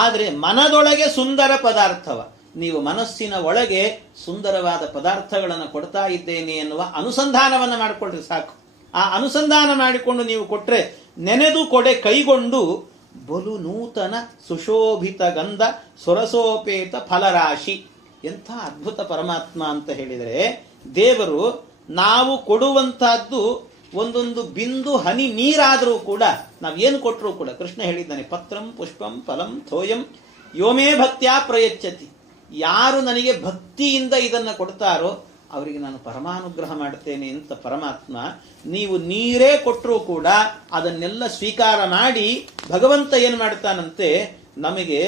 ಆದ್ರೆ ಮನದೊಳಗೆ ಸುಂದರ ಪದಾರ್ಥವ, ನೀವು ಮನಸ್ಸಿನ ಒಳಗೆ ಸುಂದರವಾದ ಪದಾರ್ಥಗಳನ್ನು ಕೊಡ್ತಾ ಇದ್ದೇನೆ ಎನ್ನುವ ಅನುಸಂಧಾನವನ್ನ ಮಾಡಿಕೊಳ್ರಿ ಸಾಕು. ಆ ಅನುಸಂಧಾನ ಮಾಡಿಕೊಂಡು ನೀವು ಕೊಟ್ರೆ ನೆನೆದು ಕೊಡೆ ಕೈಗೊಂಡು ಬಲು ನೂತನ ಸುಶೋಭಿತ ಗಂಧ ಸುರಸೋಪೇತ ಫಲರಾಶಿ. ಎಂಥ ಅದ್ಭುತ ಪರಮಾತ್ಮ ಅಂತ ಹೇಳಿದರೆ, ದೇವರು ನಾವು ಕೊಡುವಂತಹದ್ದು ಒಂದೊಂದು ಬಿಂದು ಹನಿ ನೀರಾದರೂ ಕೂಡ, ನಾವೇನು ಕೊಟ್ಟರೂ ಕೂಡ, ಕೃಷ್ಣ ಹೇಳಿದ್ದಾನೆ, ಪತ್ರಂ ಪುಷ್ಪಂ ಫಲಂ ಥೋಯಂ ಯೋಮೇ ಭಕ್ತ್ಯಾ ಪ್ರಯಚ್ಛತಿ. ಯಾರು ನನಗೆ ಭಕ್ತಿಯಿಂದ ಇದನ್ನು ಕೊಡ್ತಾರೋ ಅವರಿಗೆ ನಾನು ಪರಮಾನುಗ್ರಹ ಮಾಡ್ತೇನೆ ಅಂತ ಪರಮಾತ್ಮ. ನೀವು ನೀರೇ ಕೊಟ್ಟರೂ ಕೂಡ ಅದನ್ನೆಲ್ಲ ಸ್ವೀಕಾರ ಮಾಡಿ ಭಗವಂತ ಏನು ಮಾಡ್ತಾನಂತೆ, ನಮಗೆ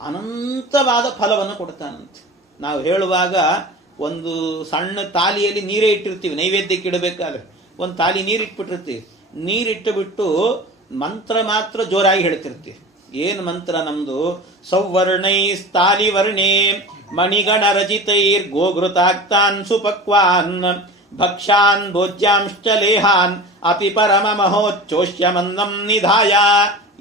ಅನಂತವಾದ ಫಲವನ್ನು ಕೊಡ್ತಾನಂತೆ. ನಾವು ಹೇಳುವಾಗ ಒಂದು ಸಣ್ಣ ತಾಲಿಯಲ್ಲಿ ನೀರೇ ಇಟ್ಟಿರ್ತೀವಿ, ನೈವೇದ್ಯಕ್ಕೆ ಇಡಬೇಕಾದ್ರೆ ಒಂದು ತಾಲಿ ನೀರಿಟ್ಬಿಟ್ಟಿರ್ತೀವಿ. ನೀರಿಟ್ಟು ಬಿಟ್ಟು ಮಂತ್ರ ಮಾತ್ರ ಜೋರಾಗಿ ಹೇಳ್ತಿರ್ತೀವಿ. ಏನು ಮಂತ್ರ ನಮ್ದು? ಸೌವರ್ಣೈಸ್ತಾಲಿವರ್ಣೇ ಮಣಿಗಣ ರಚಿತೈರ್ ಗೋಘೃತಾಕ್ತಾನ್ ಸುಪಕ್ವಾನ್ ಭಕ್ಷಾನ್ ಭೋಜ್ಯಾಂಶ್ಚ ಲೇಹಾನ್ ಅಪಿ ಪರಮ ಮಹೋಚ್ಚೋಷ್ಯಮನ್ನಂ ನಿಧಾಯ.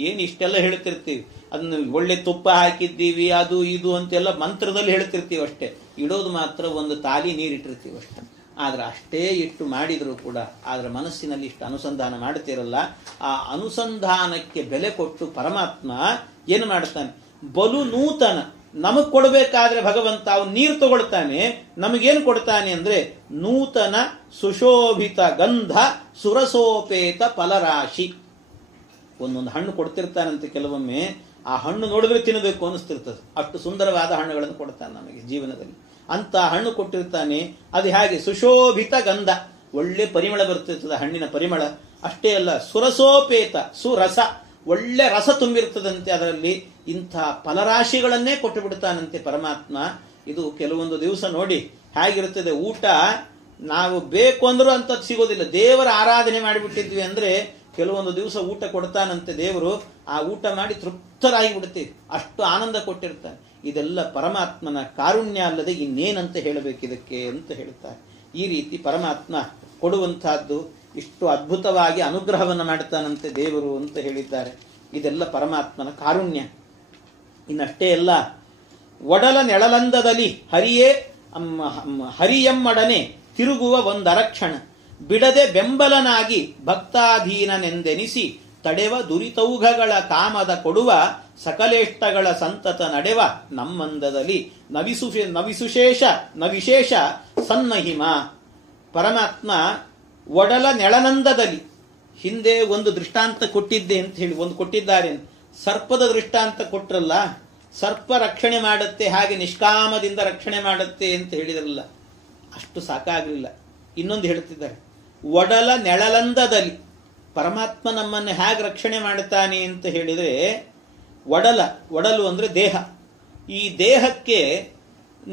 ಏನ್ ಇಷ್ಟೆಲ್ಲ ಹೇಳ್ತಿರ್ತೀವಿ, ಅದನ್ನ ಒಳ್ಳೆ ತುಪ್ಪ ಹಾಕಿದ್ದೀವಿ ಅದು ಇದು ಅಂತೆಲ್ಲ ಮಂತ್ರದಲ್ಲಿ ಹೇಳ್ತಿರ್ತೀವಿ ಅಷ್ಟೇ. ಇಡೋದು ಮಾತ್ರ ಒಂದು ತಾಲಿ ನೀರಿಟ್ಟಿರ್ತೀವಿ ಅಷ್ಟೇ. ಆದ್ರೆ ಅಷ್ಟೇ ಇಟ್ಟು ಮಾಡಿದ್ರು ಕೂಡ ಆದ್ರೆ ಮನಸ್ಸಿನಲ್ಲಿ ಇಷ್ಟು ಅನುಸಂಧಾನ ಮಾಡ್ತಿರಲ್ಲ. ಆ ಅನುಸಂಧಾನಕ್ಕೆ ಬೆಲೆ ಕೊಟ್ಟು ಪರಮಾತ್ಮ ಏನು ಮಾಡ್ತಾನೆ? ಬಲು ನೂತನ ನಮಗ್ ಕೊಡಬೇಕಾದ್ರೆ ಭಗವಂತ ಅವನು ನೀರು ತಗೊಳ್ತಾನೆ. ನಮಗೇನು ಕೊಡ್ತಾನೆ ಅಂದ್ರೆ ನೂತನ ಸುಶೋಭಿತ ಗಂಧ ಸುರಸೋಪೇತ ಫಲರಾಶಿ. ಒಂದೊಂದು ಹಣ್ಣು ಕೊಡ್ತಿರ್ತಾನಂತೆ. ಕೆಲವೊಮ್ಮೆ ಆ ಹಣ್ಣು ನೋಡಿದ್ರೆ ತಿನ್ನಬೇಕು ಅನಿಸ್ತಿರ್ತದೆ. ಅಷ್ಟು ಸುಂದರವಾದ ಹಣ್ಣುಗಳನ್ನು ಕೊಡ್ತಾನೆ ನಮಗೆ ಜೀವನದಲ್ಲಿ. ಅಂತ ಹಣ್ಣು ಕೊಟ್ಟಿರ್ತಾನೆ. ಅದು ಹೇಗೆ? ಸುಶೋಭಿತ ಗಂಧ, ಒಳ್ಳೆ ಪರಿಮಳ ಬರ್ತಿರ್ತದೆ, ಹಣ್ಣಿನ ಪರಿಮಳ. ಅಷ್ಟೇ ಅಲ್ಲ, ಸುರಸೋಪೇತ, ಸುರಸ, ಒಳ್ಳೆ ರಸ ತುಂಬಿರ್ತದಂತೆ ಅದರಲ್ಲಿ. ಇಂಥ ಫಲರಾಶಿಗಳನ್ನೇ ಕೊಟ್ಟು ಬಿಡ್ತಾನಂತೆ ಪರಮಾತ್ಮ. ಇದು ಕೆಲವೊಂದು ದಿವಸ ನೋಡಿ ಹೇಗಿರ್ತದೆ ಊಟ. ನಾವು ಬೇಕು ಅಂದ್ರೂ ಅಂತ ಸಿಗೋದಿಲ್ಲ. ದೇವರ ಆರಾಧನೆ ಮಾಡಿಬಿಟ್ಟಿದ್ವಿ ಅಂದ್ರೆ ಕೆಲವೊಂದು ದಿವಸ ಊಟ ಕೊಡ್ತಾನಂತೆ ದೇವರು. ಆ ಊಟ ಮಾಡಿ ತೃಪ್ತರಾಗಿ ಬಿಡ್ತೀವಿ, ಅಷ್ಟು ಆನಂದ ಕೊಟ್ಟಿರ್ತಾನೆ. ಇದೆಲ್ಲ ಪರಮಾತ್ಮನ ಕಾರುಣ್ಯ ಅಲ್ಲದೆ ಇನ್ನೇನಂತ ಹೇಳಬೇಕಿದಕ್ಕೆ ಅಂತ ಹೇಳ್ತಾರೆ. ಈ ರೀತಿ ಪರಮಾತ್ಮ ಕೊಡುವಂತಹದ್ದು ಇಷ್ಟು ಅದ್ಭುತವಾಗಿ ಅನುಗ್ರಹವನ್ನು ಮಾಡ್ತಾನಂತೆ ದೇವರು ಅಂತ ಹೇಳಿದ್ದಾರೆ. ಇದೆಲ್ಲ ಪರಮಾತ್ಮನ ಕಾರುಣ್ಯ. ಇನ್ನಷ್ಟೇ ಅಲ್ಲ, ಒಡಲ ನೆಳಲಂದದಲ್ಲಿ ಹರಿಯಮ್ಮಡನೆ ತಿರುಗುವ ಒಂದರಕ್ಷಣ ಬಿಡದೆ ಬೆಂಬಲನಾಗಿ ಭಕ್ತಾಧೀನನೆಂದೆನಿಸಿ ತಡೆವ ದುರಿತೌಘಗಳ ಕಾಮದ ಕೊಡುವ ಸಕಲೇಷ್ಟಗಳ ಸಂತತ ನಡೆವ ನಮ್ಮಂದದಲ್ಲಿ ನವಿಶೇಷ ಸನ್ಮಹಿಮ. ಪರಮಾತ್ಮ ಒಡಲ ನೆಳನಂದದಲ್ಲಿ, ಹಿಂದೆ ಒಂದು ದೃಷ್ಟಾಂತ ಕೊಟ್ಟಿದ್ದೆ ಅಂತ ಹೇಳಿ ಒಂದು ಕೊಟ್ಟಿದ್ದಾರೆ. ಸರ್ಪದ ದೃಷ್ಟಾಂತ ಕೊಟ್ರಲ್ಲ, ಸರ್ಪ ರಕ್ಷಣೆ ಮಾಡುತ್ತೆ, ಹಾಗೆ ನಿಷ್ಕಾಮದಿಂದ ರಕ್ಷಣೆ ಮಾಡುತ್ತೆ ಅಂತ ಹೇಳಿದ್ರಲ್ಲ, ಅಷ್ಟು ಸಾಕಾಗಲಿಲ್ಲ. ಇನ್ನೊಂದು ಹೇಳ್ತಿದ್ದಾರೆ, ಒಡಲ ನೆಳಲಂದದಲ್ಲಿ ಪರಮಾತ್ಮ ನಮ್ಮನ್ನು ಹೇಗೆ ರಕ್ಷಣೆ ಮಾಡುತ್ತಾನೆ ಅಂತ ಹೇಳಿದರೆ, ಒಡಲು ಅಂದ್ರೆ ದೇಹ. ಈ ದೇಹಕ್ಕೆ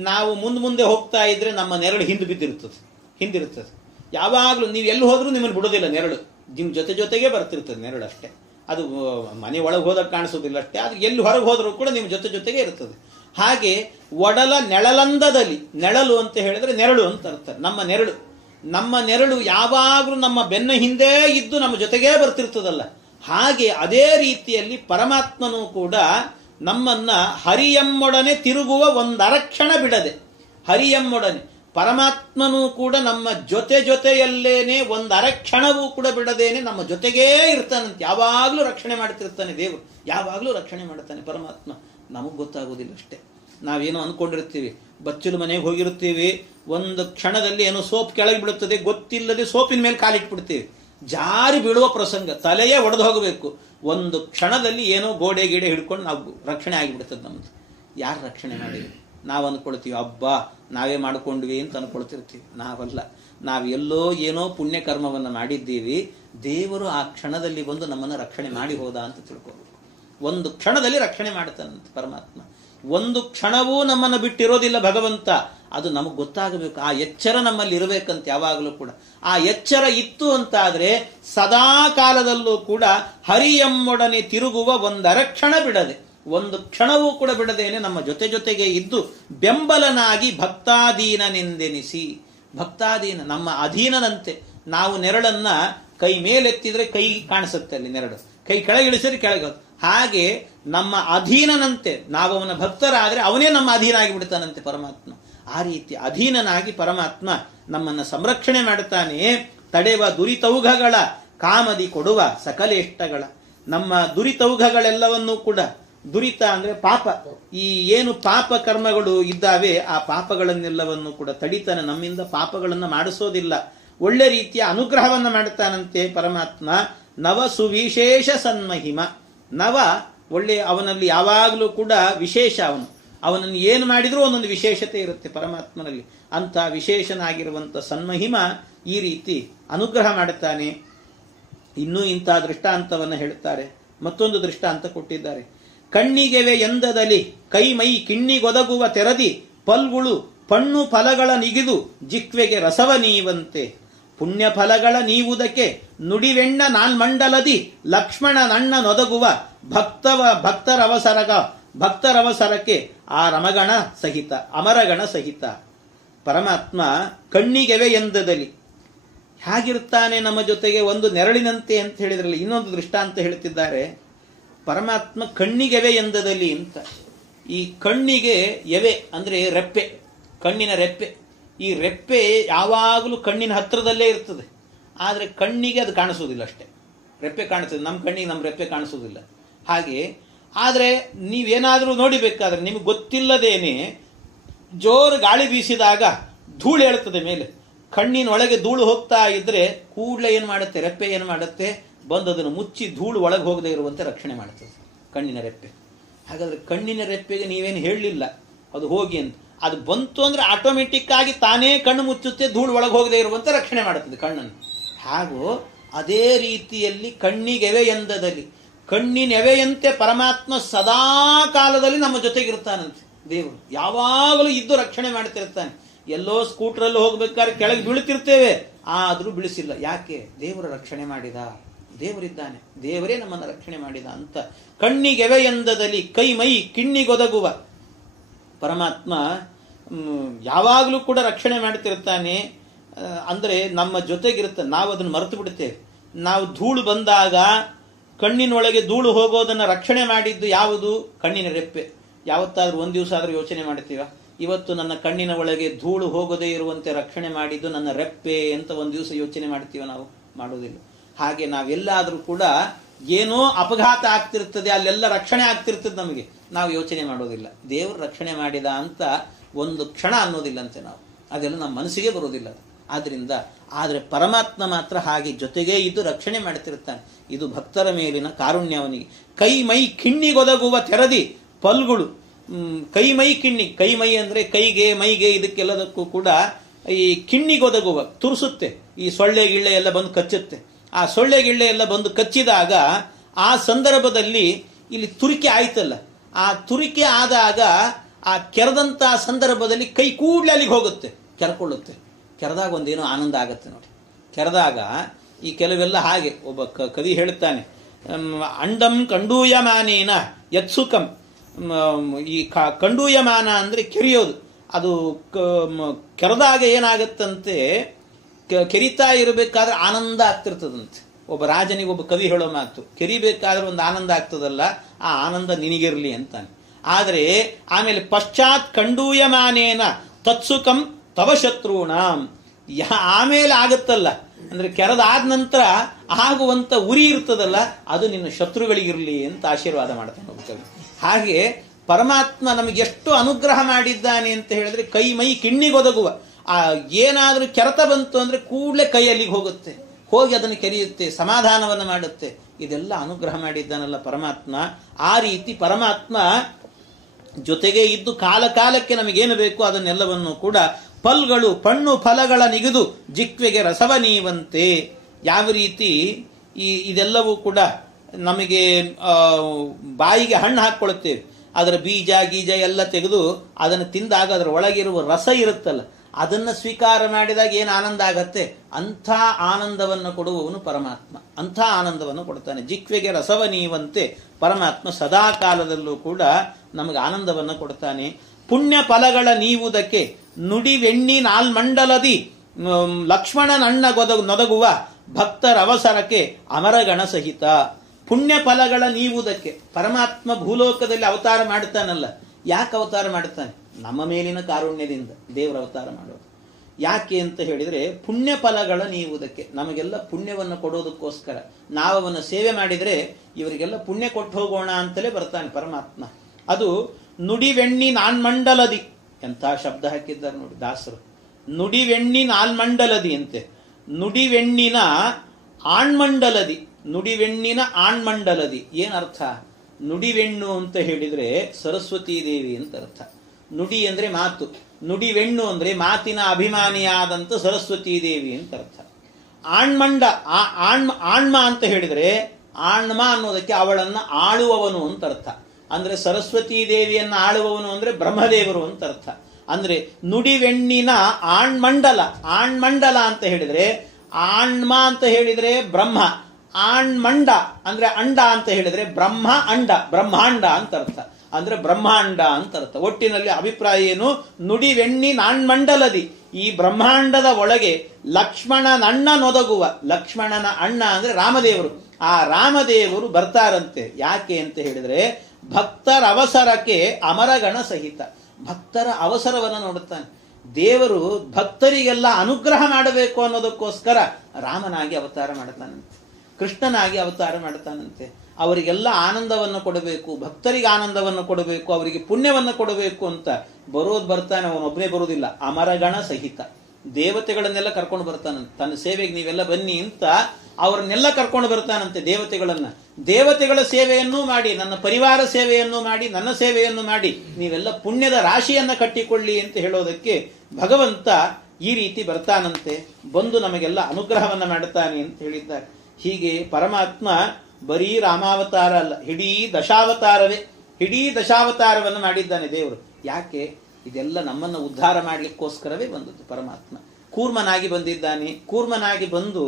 ನಾವು ಮುಂದೆ ಹೋಗ್ತಾ ಇದ್ರೆ ನಮ್ಮ ನೆರಳು ಹಿಂದಿರುತ್ತದೆ. ಯಾವಾಗಲೂ ನೀವು ಎಲ್ಲಿ ಹೋದ್ರೂ ನಿಮ್ಮನ್ನು ಬಿಡೋದಿಲ್ಲ ನೆರಳು. ನಿಮ್ಮ ಜೊತೆಗೆ ಬರ್ತಿರ್ತದೆ ನೆರಳು ಅಷ್ಟೇ. ಅದು ಮನೆ ಒಳಗೆ ಹೋದಾಗ ಕಾಣಿಸೋದಿಲ್ಲ ಅಷ್ಟೇ, ಅದು ಎಲ್ಲಿ ಹೊರಗೆ ಹೋದರೂ ಕೂಡ ನಿಮ್ಮ ಜೊತೆಗೆ ಇರ್ತದೆ. ಹಾಗೆ ಒಡಲ ನೆಳಲಂದದಲ್ಲಿ, ನೆರಳು ಅಂತ ಹೇಳಿದ್ರೆ ನೆರಳು ಅಂತ ಅರ್ಥ. ನಮ್ಮ ನೆರಳು ಯಾವಾಗಲೂ ನಮ್ಮ ಬೆನ್ನ ಹಿಂದೆ ಇದ್ದು ನಮ್ಮ ಜೊತೆಗೇ ಬರ್ತಿರ್ತದಲ್ಲ, ಹಾಗೆ ಅದೇ ರೀತಿಯಲ್ಲಿ ಪರಮಾತ್ಮನೂ ಕೂಡ ನಮ್ಮನ್ನ ಹರಿಯಮ್ಮೊಡನೆ ತಿರುಗುವ ಒಂದರಕ್ಷಣ ಬಿಡದೆ, ಹರಿಯಮ್ಮೊಡನೆ ಪರಮಾತ್ಮನೂ ಕೂಡ ನಮ್ಮ ಜೊತೆಯಲ್ಲೇನೆ ಒಂದರಕ್ಷಣವೂ ಕೂಡ ಬಿಡದೇನೆ ನಮ್ಮ ಜೊತೆಗೇ ಇರ್ತಾನಂತೆ. ಯಾವಾಗಲೂ ರಕ್ಷಣೆ ಮಾಡ್ತಿರ್ತಾನೆ ದೇವರು, ಯಾವಾಗಲೂ ರಕ್ಷಣೆ ಮಾಡ್ತಾನೆ ಪರಮಾತ್ಮ. ನಮಗ್ ಗೊತ್ತಾಗೋದಿಲ್ಲ ಅಷ್ಟೇ. ನಾವೇನೋ ಅಂದ್ಕೊಂಡಿರ್ತೀವಿ, ಬಚ್ಚಲು ಮನೆಗೆ ಹೋಗಿರ್ತೀವಿ, ಒಂದು ಕ್ಷಣದಲ್ಲಿ ಏನೋ ಸೋಪ್ ಕೆಳಗೆ ಬೀಳುತ್ತದೆ, ಗೊತ್ತಿಲ್ಲದೆ ಸೋಪಿನ ಮೇಲೆ ಕಾಲಿಟ್ಬಿಡ್ತೀವಿ, ಜಾರಿ ಬೀಳುವ ಪ್ರಸಂಗ, ತಲೆಯೇ ಒಡೆದು ಹೋಗಬೇಕು. ಒಂದು ಕ್ಷಣದಲ್ಲಿ ಏನೋ ಗೋಡೆ ಗೀಡೆ ಹಿಡ್ಕೊಂಡು ನಾವು ರಕ್ಷಣೆ ಆಗಿಬಿಡ್ತದೆ ನಮ್ದು. ಯಾರು ರಕ್ಷಣೆ ಮಾಡಿದ್ವಿ? ನಾವು ಅಂದ್ಕೊಳ್ತೀವಿ ಹಬ್ಬ ನಾವೇ ಮಾಡ್ಕೊಂಡ್ವಿ ಅಂತ ಅನ್ಕೊಳ್ತಿರ್ತೀವಿ. ನಾವಲ್ಲ, ನಾವೆಲ್ಲೋ ಏನೋ ಪುಣ್ಯ ಕರ್ಮವನ್ನು ಮಾಡಿದ್ದೀವಿ, ದೇವರು ಆ ಕ್ಷಣದಲ್ಲಿ ಬಂದು ನಮ್ಮನ್ನು ರಕ್ಷಣೆ ಮಾಡಿ ಹೋದ ಅಂತ ತಿಳ್ಕೋಬೇಕು. ಒಂದು ಕ್ಷಣದಲ್ಲಿ ರಕ್ಷಣೆ ಮಾಡ್ತಾನಂತೆ ಪರಮಾತ್ಮ. ಒಂದು ಕ್ಷಣವೂ ನಮ್ಮನ್ನು ಬಿಟ್ಟಿರೋದಿಲ್ಲ ಭಗವಂತ. ಅದು ನಮಗೆ ಗೊತ್ತಾಗಬೇಕು. ಆ ಎಚ್ಚರ ನಮ್ಮಲ್ಲಿ ಇರಬೇಕಂತ ಯಾವಾಗಲೂ ಕೂಡ. ಆ ಎಚ್ಚರ ಇತ್ತು ಅಂತಾದ್ರೆ ಸದಾ ಕಾಲದಲ್ಲೂ ಕೂಡ ಹರಿಯಮ್ಮೊಡನೆ ತಿರುಗುವ ಒಂದರಕ್ಷಣ ಬಿಡದೆ, ಒಂದು ಕ್ಷಣವೂ ಕೂಡ ಬಿಡದೇನೆ ನಮ್ಮ ಜೊತೆಗೆ ಇದ್ದು ಬೆಂಬಲನಾಗಿ ಭಕ್ತಾಧೀನನೆಂದೆನಿಸಿ. ಭಕ್ತಾಧೀನ, ನಮ್ಮ ಅಧೀನನಂತೆ. ನಾವು ನೆರಳನ್ನ ಕೈ ಮೇಲೆತ್ತಿದ್ರೆ ಕೈ ಕಾಣಿಸುತ್ತೆ ಅಲ್ಲಿ ನೆರಳು, ಕೈ ಕೆಳಗಿಳಿಸಿದ್ರೆ ಕೆಳಗೆ. ಹಾಗೆ ನಮ್ಮ ಅಧೀನನಂತೆ ನಾವು ಅವನ ಭಕ್ತರಾದ್ರೆ ಅವನೇ ನಮ್ಮ ಅಧೀನ ಆಗಿಬಿಡ್ತಾನಂತೆ ಪರಮಾತ್ಮ. ಆ ರೀತಿ ಅಧೀನನಾಗಿ ಪರಮಾತ್ಮ ನಮ್ಮನ್ನ ಸಂರಕ್ಷಣೆ ಮಾಡುತ್ತಾನೆ. ತಡೆವ ದುರಿತೌಘಗಳ ಕಾಮದಿ ಕೊಡುವ ಸಕಲೇಷ್ಟಗಳ, ನಮ್ಮ ದುರಿತೌಘಗಳೆಲ್ಲವನ್ನೂ ಕೂಡ, ದುರಿತ ಅಂದ್ರೆ ಪಾಪ, ಈ ಏನು ಪಾಪ ಕರ್ಮಗಳು ಇದ್ದಾವೆ ಆ ಪಾಪಗಳನ್ನೆಲ್ಲವನ್ನು ಕೂಡ ತಡಿತಾನೆ. ನಮ್ಮಿಂದ ಪಾಪಗಳನ್ನು ಮಾಡಿಸೋದಿಲ್ಲ, ಒಳ್ಳೆ ರೀತಿಯ ಅನುಗ್ರಹವನ್ನು ಮಾಡುತ್ತಾನಂತೆ ಪರಮಾತ್ಮ. ನವ ಸುವಿಶೇಷ ಸನ್ಮಹಿಮ. ನವ ಒಳ್ಳೆ, ಅವನಲ್ಲಿ ಯಾವಾಗಲೂ ಕೂಡ ವಿಶೇಷ. ಅವನನ್ನು ಏನು ಮಾಡಿದ್ರೂ ಒಂದೊಂದು ವಿಶೇಷತೆ ಇರುತ್ತೆ ಪರಮಾತ್ಮನಲ್ಲಿ. ಅಂತ ವಿಶೇಷನಾಗಿರುವಂತ ಸನ್ಮಹಿಮ ಈ ರೀತಿ ಅನುಗ್ರಹ ಮಾಡುತ್ತಾನೆ. ಇನ್ನೂ ಇಂಥ ದೃಷ್ಟಾಂತವನ್ನು ಹೇಳ್ತಾರೆ. ಮತ್ತೊಂದು ದೃಷ್ಟಾಂತ ಕೊಟ್ಟಿದ್ದಾರೆ. ಕಣ್ಣಿಗೆವೆ ಎಂದದಲ್ಲಿ ಕೈ ಮೈ ಕಿಣ್ಣಿಗೊದಗುವ ತೆರದಿ ಪಲ್ಗುಳು ಪಣ್ಣು ಫಲಗಳ ನಿಗಿದು ಜಿಕ್ವೆಗೆ ರಸವ ನೀವಂತೆ. ಪುಣ್ಯ ಫಲಗಳ ನೀವುದಕ್ಕೆ ನುಡಿವೆಣ್ಣ ನಾಲ್ಮಂಡಲದಿ ಲಕ್ಷ್ಮಣ ನಣ್ಣ ನೊದಗುವ ಭಕ್ತರವಸರಕ್ಕೆ ಆ ರಮಗಣ ಸಹಿತ ಅಮರಗಣ ಸಹಿತ. ಪರಮಾತ್ಮ ಕಣ್ಣಿಗೆವೆ ಎಂದದಲ್ಲಿ ಹೇಗಿರ್ತಾನೆ ನಮ್ಮ ಜೊತೆಗೆ, ಒಂದು ನೆರಳಿನಂತೆ ಅಂತ ಹೇಳಿದ್ರಲ್ಲಿ ಇನ್ನೊಂದು ದೃಷ್ಟಾಂತ ಹೇಳ್ತಿದ್ದಾರೆ. ಪರಮಾತ್ಮ ಕಣ್ಣಿಗೆವೆ ಎಂದದಲ್ಲಿ ಅಂತ. ಈ ಕಣ್ಣಿಗೆ ಎವೆ ಅಂದ್ರೆ ರೆಪ್ಪೆ, ಕಣ್ಣಿನ ರೆಪ್ಪೆ. ಈ ರೆಪ್ಪೆ ಯಾವಾಗಲೂ ಕಣ್ಣಿನ ಹತ್ತಿರದಲ್ಲೇ ಇರ್ತದೆ, ಆದರೆ ಕಣ್ಣಿಗೆ ಅದು ಕಾಣಿಸೋದಿಲ್ಲ ಅಷ್ಟೇ. ರೆಪ್ಪೆ ಕಾಣಿಸ್ತದೆ, ನಮ್ಮ ಕಣ್ಣಿಗೆ ನಮ್ಮ ರೆಪ್ಪೆ ಕಾಣಿಸೋದಿಲ್ಲ. ಹಾಗೆ ಆದರೆ ನೀವೇನಾದರೂ ನೋಡಿಬೇಕಾದ್ರೆ ನಿಮಗೆ ಗೊತ್ತಿಲ್ಲದೇನೆ ಜೋರು ಗಾಳಿ ಬೀಸಿದಾಗ ಧೂಳು ಹೇಳ್ತದೆ ಮೇಲೆ, ಕಣ್ಣಿನೊಳಗೆ ಧೂಳು ಹೋಗ್ತಾ ಇದ್ರೆ ಕೂಡಲೇ ಏನು ಮಾಡುತ್ತೆ, ರೆಪ್ಪೆ ಏನು ಮಾಡುತ್ತೆ, ಬಂದು ಅದನ್ನು ಮುಚ್ಚಿ ಧೂಳು ಒಳಗೆ ಹೋಗದೆ ಇರುವಂತೆ ರಕ್ಷಣೆ ಮಾಡುತ್ತದೆ ಕಣ್ಣಿನ ರೆಪ್ಪೆ. ಹಾಗಾದ್ರೆ ಕಣ್ಣಿನ ರೆಪ್ಪೆಗೆ ನೀವೇನು ಹೇಳಲಿಲ್ಲ ಅದು ಹೋಗಿ ಅಂತ, ಅದು ಬಂತು ಅಂದ್ರೆ ಆಟೋಮೆಟಿಕ್ ಆಗಿ ತಾನೇ ಕಣ್ಣು ಮುಚ್ಚುತ್ತೆ, ಧೂಳು ಒಳಗೆ ಹೋಗದೆ ಇರುವಂತೆ ರಕ್ಷಣೆ ಮಾಡುತ್ತದೆ ಕಣ್ಣನ್ನು. ಹಾಗೂ ಅದೇ ರೀತಿಯಲ್ಲಿ ಕಣ್ಣಿಗೆವೆ ಎಂದದಲ್ಲಿ, ಕಣ್ಣಿನೆವೆಯಂತೆ ಪರಮಾತ್ಮ ಸದಾ ಕಾಲದಲ್ಲಿ ನಮ್ಮ ಜೊತೆಗಿರ್ತಾನಂತೆ. ದೇವರು ಯಾವಾಗಲೂ ಇದ್ದು ರಕ್ಷಣೆ ಮಾಡ್ತಿರ್ತಾನೆ. ಎಲ್ಲೋ ಸ್ಕೂಟ್ರಲ್ಲಿ ಹೋಗ್ಬೇಕಾದ್ರೆ ಕೆಳಗೆ ಬೀಳ್ತಿರ್ತೇವೆ, ಆದರೂ ಬಿಳಿಸಿಲ್ಲ. ಯಾಕೆ? ದೇವರು ರಕ್ಷಣೆ ಮಾಡಿದ, ದೇವರಿದ್ದಾನೆ, ದೇವರೇ ನಮ್ಮನ್ನು ರಕ್ಷಣೆ ಮಾಡಿದ ಅಂತ. ಕಣ್ಣಿಗೆವೆ ಎಂದದಲ್ಲಿ ಕೈ ಮೈ ಕಿಣ್ಣಿಗೊದಗುವ ಪರಮಾತ್ಮ ಯಾವಾಗಲೂ ಕೂಡ ರಕ್ಷಣೆ ಮಾಡ್ತಿರ್ತಾನೆ. ಅಂದರೆ ನಮ್ಮ ಜೊತೆಗಿರ್ತಾನೆ, ನಾವು ಅದನ್ನು ಮರೆತು ಬಿಡ್ತೇವೆ. ನಾವು ಧೂಳು ಬಂದಾಗ ಕಣ್ಣಿನೊಳಗೆ ಧೂಳು ಹೋಗೋದನ್ನು ರಕ್ಷಣೆ ಮಾಡಿದ್ದು ಯಾವುದು? ಕಣ್ಣಿನ ರೆಪ್ಪೆ. ಯಾವತ್ತಾದ್ರೂ ಒಂದು ದಿವಸ ಆದರೂ ಯೋಚನೆ ಮಾಡ್ತೀವ, ಇವತ್ತು ನನ್ನ ಕಣ್ಣಿನ ಒಳಗೆ ಧೂಳು ಹೋಗದೇ ಇರುವಂತೆ ರಕ್ಷಣೆ ಮಾಡಿದ್ದು ನನ್ನ ರೆಪ್ಪೆ ಅಂತ ಒಂದು ದಿವಸ ಯೋಚನೆ ಮಾಡ್ತೀವ? ನಾವು ಮಾಡೋದಿಲ್ಲ. ಹಾಗೆ ನಾವೆಲ್ಲಾದರೂ ಕೂಡ ಏನೋ ಅಪಘಾತ ಆಗ್ತಿರ್ತದೆ, ಅಲ್ಲೆಲ್ಲ ರಕ್ಷಣೆ ಆಗ್ತಿರ್ತದೆ, ನಮಗೆ ನಾವು ಯೋಚನೆ ಮಾಡೋದಿಲ್ಲ. ದೇವರು ರಕ್ಷಣೆ ಮಾಡಿದ ಅಂತ ಒಂದು ಕ್ಷಣ ಅನ್ನೋದಿಲ್ಲಂತೆ ನಾವು, ಅದೆಲ್ಲ ನಮ್ಮ ಮನಸ್ಸಿಗೆ ಬರೋದಿಲ್ಲ. ಆದ್ರಿಂದ ಆದರೆ ಪರಮಾತ್ಮ ಮಾತ್ರ ಹಾಗೆ ಜೊತೆಗೇ ಇದ್ದು ರಕ್ಷಣೆ ಮಾಡ್ತಿರ್ತಾನೆ. ಇದು ಭಕ್ತರ ಮೇಲಿನ ಕಾರುಣ್ಯ ಅವನಿಗೆ. ಕೈ ಮೈ ಕಿಣ್ಣಿಗೊದಗುವ ತೆರದಿ ಪಲ್ಗುಳು. ಕೈ ಮೈ ಕಿಣ್ಣಿ, ಕೈ ಮೈ ಅಂದ್ರೆ ಕೈಗೆ ಮೈಗೆ ಇದಕ್ಕೆಲ್ಲದಕ್ಕೂ ಕೂಡ ಈ ಕಿಣ್ಣಿಗೊದಗುವ ತುರಿಸುತ್ತೆ. ಈ ಸೊಳ್ಳೆ ಗಿಳ್ಳೆ ಎಲ್ಲ ಬಂದು ಕಚ್ಚುತ್ತೆ. ಆ ಸೊಳ್ಳೆ ಗಿಳ್ಳೆ ಎಲ್ಲ ಬಂದು ಕಚ್ಚಿದಾಗ ಆ ಸಂದರ್ಭದಲ್ಲಿ ಇಲ್ಲಿ ತುರಿಕೆ ಆಯ್ತಲ್ಲ, ಆ ತುರಿಕೆ ಆದಾಗ ಆ ಕೆರೆದಂತ ಸಂದರ್ಭದಲ್ಲಿ ಕೈ ಕೂಡಲೇ ಅಲ್ಲಿಗೆ ಹೋಗುತ್ತೆ, ಕೆರ್ಕೊಳ್ಳುತ್ತೆ. ಕೆರೆದಾಗ ಒಂದೇನೋ ಆನಂದ ಆಗತ್ತೆ ನೋಡಿ. ಕೆರೆದಾಗ ಈ ಕೆಲವೆಲ್ಲ ಹಾಗೆ ಒಬ್ಬ ಕವಿ ಹೇಳ್ತಾನೆ, ಅಂಡಂ ಕಂಡೂಯಮಾನೇನ ಯತ್ಸುಕಂ. ಈ ಕಂಡೂಯಮಾನ ಅಂದ್ರೆ ಕೆರೆಯೋದು. ಅದು ಕೆರೆದಾಗ ಏನಾಗತ್ತಂತೆ, ಕೆರಿತಾ ಇರಬೇಕಾದ್ರೆ ಆನಂದ ಆಗ್ತಿರ್ತದಂತೆ. ಒಬ್ಬ ರಾಜನಿಗೆ ಒಬ್ಬ ಕವಿ ಹೇಳೋ ಮಾತು, ಕೆರಿಬೇಕಾದ್ರೆ ಒಂದು ಆನಂದ ಆಗ್ತದಲ್ಲ, ಆ ಆನಂದ ನಿನಗಿರ್ಲಿ ಅಂತಾನೆ. ಆದರೆ ಆಮೇಲೆ ಪಶ್ಚಾತ್ ಕಂಡೂಯಮಾನೇನ ತತ್ಸುಕಂ ತವ ಶತ್ರುಣಾಂ. ಆಮೇಲೆ ಆಗುತ್ತಲ್ಲ ಅಂದ್ರೆ ಕೆರೆದಾದ ನಂತರ ಆಗುವಂತ ಉರಿ ಇರ್ತದಲ್ಲ, ಅದು ನಿನ್ನ ಶತ್ರುಗಳಿಗಿರ್ಲಿ ಅಂತ ಆಶೀರ್ವಾದ ಮಾಡ್ತಾನೆ ಒಬ್ಬ ಕವಿ. ಹಾಗೆ ಪರಮಾತ್ಮ ನಮಗೆ ಎಷ್ಟು ಅನುಗ್ರಹ ಮಾಡಿದ್ದಾನೆ ಅಂತ ಹೇಳಿದ್ರೆ, ಕೈ ಮೈ ಕಿಣ್ಣಿಗೊದಗುವ. ಏನಾದ್ರೂ ಕೆರೆತ ಬಂತು ಅಂದ್ರೆ ಕೂಡಲೇ ಕೈ ಅಲ್ಲಿಗೆ ಹೋಗುತ್ತೆ, ಹೋಗಿ ಅದನ್ನು ಕೆರೆಯುತ್ತೆ, ಸಮಾಧಾನವನ್ನು ಮಾಡುತ್ತೆ. ಇದೆಲ್ಲ ಅನುಗ್ರಹ ಮಾಡಿದ್ದಾನಲ್ಲ ಪರಮಾತ್ಮ. ಆ ರೀತಿ ಪರಮಾತ್ಮ ಜೊತೆಗೆ ಇದ್ದು ಕಾಲ ಕಾಲಕ್ಕೆ ನಮಗೇನು ಬೇಕು ಅದನ್ನೆಲ್ಲವನ್ನು ಕೂಡ ಫಲ್ಗಳು ಪಣ್ಣು ಫಲಗಳ ನಿಗಿದು ಜಿಕ್ವೆಗೆ ರಸವ ನೀವಂತೆ. ಯಾವ ರೀತಿ ಇದೆಲ್ಲವೂ ಕೂಡ ನಮಗೆ ಬಾಯಿಗೆ ಹಣ್ಣು ಹಾಕ್ಕೊಳ್ತೇವೆ, ಅದರ ಬೀಜ ಗೀಜ ಎಲ್ಲ ತೆಗೆದು ಅದನ್ನು ತಿಂದಾಗ ಅದರ ಒಳಗಿರುವ ರಸ ಇರುತ್ತಲ್ಲ, ಅದನ್ನು ಸ್ವೀಕಾರ ಮಾಡಿದಾಗ ಏನು ಆನಂದ ಆಗತ್ತೆ, ಅಂಥ ಆನಂದವನ್ನು ಕೊಡುವವನು ಪರಮಾತ್ಮ. ಅಂಥ ಆನಂದವನ್ನು ಕೊಡ್ತಾನೆ. ಜಿಕ್ವೆಗೆ ರಸವ ನೀವಂತೆ ಪರಮಾತ್ಮ ಸದಾ ಕಾಲದಲ್ಲೂ ಕೂಡ ನಮಗೆ ಆನಂದವನ್ನು ಕೊಡ್ತಾನೆ. ಪುಣ್ಯ ಫಲಗಳ ನೀವುದಕ್ಕೆ ನುಡಿವೆಣ್ಣಿ ನಾಲ್ಮಂಡಲದಿ ಲಕ್ಷ್ಮಣನಣ್ಣ ನೊದಗುವ ಭಕ್ತರ ಅವಸರಕ್ಕೆ ಅಮರಗಣ ಸಹಿತ. ಪುಣ್ಯ ಫಲಗಳ ನೀವುದಕ್ಕೆ ಪರಮಾತ್ಮ ಭೂಲೋಕದಲ್ಲಿ ಅವತಾರ ಮಾಡ್ತಾನಲ್ಲ. ಯಾಕೆ ಅವತಾರ ಮಾಡ್ತಾನೆ? ನಮ್ಮ ಮೇಲಿನ ಕಾರುಣ್ಯದಿಂದ ದೇವರ ಅವತಾರ ಮಾಡೋದು. ಯಾಕೆ ಅಂತ ಹೇಳಿದ್ರೆ, ಪುಣ್ಯ ಫಲಗಳ ನೀವುದಕ್ಕೆ, ನಮಗೆಲ್ಲ ಪುಣ್ಯವನ್ನು ಕೊಡೋದಕ್ಕೋಸ್ಕರ. ನಾವು ಅವನ ಸೇವೆ ಮಾಡಿದರೆ ಇವರಿಗೆಲ್ಲ ಪುಣ್ಯ ಕೊಟ್ಟು ಹೋಗೋಣ ಅಂತಲೇ ಬರ್ತಾನೆ ಪರಮಾತ್ಮ. ಅದು ನುಡಿವೆಣ್ಣಿ ನಾನ್ಮಂಡಲದಿ, ಎಂಥ ಶಬ್ದ ಹಾಕಿದ್ದಾರೆ ನೋಡಿ ದಾಸರು. ನುಡಿವೆಣ್ಣಿ ನಾಲ್ಮಂಡಲದಿ ಅಂತೆ. ನುಡಿವೆಣ್ಣಿನ ಆಣ್ಮಂಡಲದಿ, ನುಡಿವೆಣ್ಣಿನ ಆಣ್ಮಂಡಲದಿ ಏನರ್ಥ? ನುಡಿವೆಣ್ಣು ಅಂತ ಹೇಳಿದ್ರೆ ಸರಸ್ವತೀ ದೇವಿ ಅಂತ ಅರ್ಥ. ನುಡಿ ಅಂದ್ರೆ ಮಾತು, ನುಡಿವೆಣ್ಣು ಅಂದ್ರೆ ಮಾತಿನ ಅಭಿಮಾನಿಯಾದಂತ ಸರಸ್ವತೀ ದೇವಿ ಅಂತ ಅರ್ಥ. ಆಣ್ಮಂಡ ಆಣ್ಮ ಅಂತ ಹೇಳಿದ್ರೆ, ಆಣ್ಮ ಅನ್ನೋದಕ್ಕೆ ಅವಳನ್ನ ಆಳುವವನು ಅಂತ ಅರ್ಥ. ಅಂದ್ರೆ ಸರಸ್ವತೀ ದೇವಿಯನ್ನ ಆಳುವವನು ಅಂದ್ರೆ ಬ್ರಹ್ಮದೇವರು ಅಂತ ಅರ್ಥ. ಅಂದ್ರೆ ನುಡಿವೆಣ್ಣಿನ ಆಣ್ಮಂಡಲ, ಆಣ್ಮಂಡಲ ಅಂತ ಹೇಳಿದ್ರೆ ಆಣ್ಮ ಅಂತ ಹೇಳಿದ್ರೆ ಬ್ರಹ್ಮ, ಆಣ್ಮಂಡ ಅಂದ್ರೆ ಅಂಡ ಅಂತ ಹೇಳಿದ್ರೆ ಬ್ರಹ್ಮ ಅಂಡ, ಬ್ರಹ್ಮಾಂಡ ಅಂತ ಅರ್ಥ. ಅಂದ್ರೆ ಬ್ರಹ್ಮಾಂಡ ಅಂತ ಅರ್ಥ. ಒಟ್ಟಿನಲ್ಲಿ ಅಭಿಪ್ರಾಯ ಏನು? ನುಡಿವೆಣ್ಣಿ ನಾಣ್ಮಂಡಲದಿ, ಈ ಬ್ರಹ್ಮಾಂಡದ ಒಳಗೆ ಲಕ್ಷ್ಮಣನಣ್ಣ ನೊದಗುವ, ಲಕ್ಷ್ಮಣನ ಅಣ್ಣ ಅಂದ್ರೆ ರಾಮದೇವರು, ಆ ರಾಮದೇವರು ಬರ್ತಾರಂತೆ. ಯಾಕೆ ಅಂತ ಹೇಳಿದ್ರೆ ಭಕ್ತರ ಅವಸರಕ್ಕೆ ಅಮರಗಣ ಸಹಿತ, ಭಕ್ತರ ಅವಸರವನ್ನು ನೋಡುತ್ತಾನೆ ದೇವರು. ಭಕ್ತರಿಗೆಲ್ಲ ಅನುಗ್ರಹ ಮಾಡಬೇಕು ಅನ್ನೋದಕ್ಕೋಸ್ಕರ ರಾಮನಾಗಿ ಅವತಾರ ಮಾಡುತ್ತಾನಂತೆ, ಕೃಷ್ಣನಾಗಿ ಅವತಾರ ಮಾಡುತ್ತಾನಂತೆ. ಅವರಿಗೆಲ್ಲ ಆನಂದವನ್ನು ಕೊಡಬೇಕು, ಭಕ್ತರಿಗೆ ಆನಂದವನ್ನು ಕೊಡಬೇಕು, ಅವರಿಗೆ ಪುಣ್ಯವನ್ನು ಕೊಡಬೇಕು ಅಂತ ಬರ್ತಾನೆ. ಅವನೊಬ್ಬನೇ ಬರುವುದಿಲ್ಲ, ಅಮರಗಣ ಸಹಿತ ದೇವತೆಗಳನ್ನೆಲ್ಲ ಕರ್ಕೊಂಡು ಬರ್ತಾನಂತೆ. ತನ್ನ ಸೇವೆಗೆ ನೀವೆಲ್ಲ ಬನ್ನಿ ಅಂತ ಅವರನ್ನೆಲ್ಲ ಕರ್ಕೊಂಡು ಬರ್ತಾನಂತೆ ದೇವತೆಗಳನ್ನ. ದೇವತೆಗಳ ಸೇವೆಯನ್ನೂ ಮಾಡಿ, ನನ್ನ ಪರಿವಾರ ಸೇವೆಯನ್ನು ಮಾಡಿ, ನನ್ನ ಸೇವೆಯನ್ನು ಮಾಡಿ, ನೀವೆಲ್ಲ ಪುಣ್ಯದ ರಾಶಿಯನ್ನ ಕಟ್ಟಿಕೊಳ್ಳಿ ಅಂತ ಹೇಳೋದಕ್ಕೆ ಭಗವಂತ ಈ ರೀತಿ ಬರ್ತಾನಂತೆ. ಬಂದು ನಮಗೆಲ್ಲ ಅನುಗ್ರಹವನ್ನ ಮಾಡುತ್ತಾನೆ ಅಂತ ಹೇಳಿದ್ದಾರೆ. ಹೀಗೆ ಪರಮಾತ್ಮ ಬರೀ ರಾಮಾವತಾರ ಅಲ್ಲ, ಇಡೀ ದಶಾವತಾರವೇ, ಇಡೀ ದಶಾವತಾರವನ್ನು ಮಾಡಿದ್ದಾನೆ ದೇವರು. ಯಾಕೆ? ಇದೆಲ್ಲ ನಮ್ಮನ್ನು ಉದ್ಧಾರ ಮಾಡಲಿಕ್ಕೋಸ್ಕರವೇ ಬಂದದ್ದು. ಪರಮಾತ್ಮ ಕೂರ್ಮನಾಗಿ ಬಂದಿದ್ದಾನೆ. ಕೂರ್ಮನಾಗಿ ಬಂದು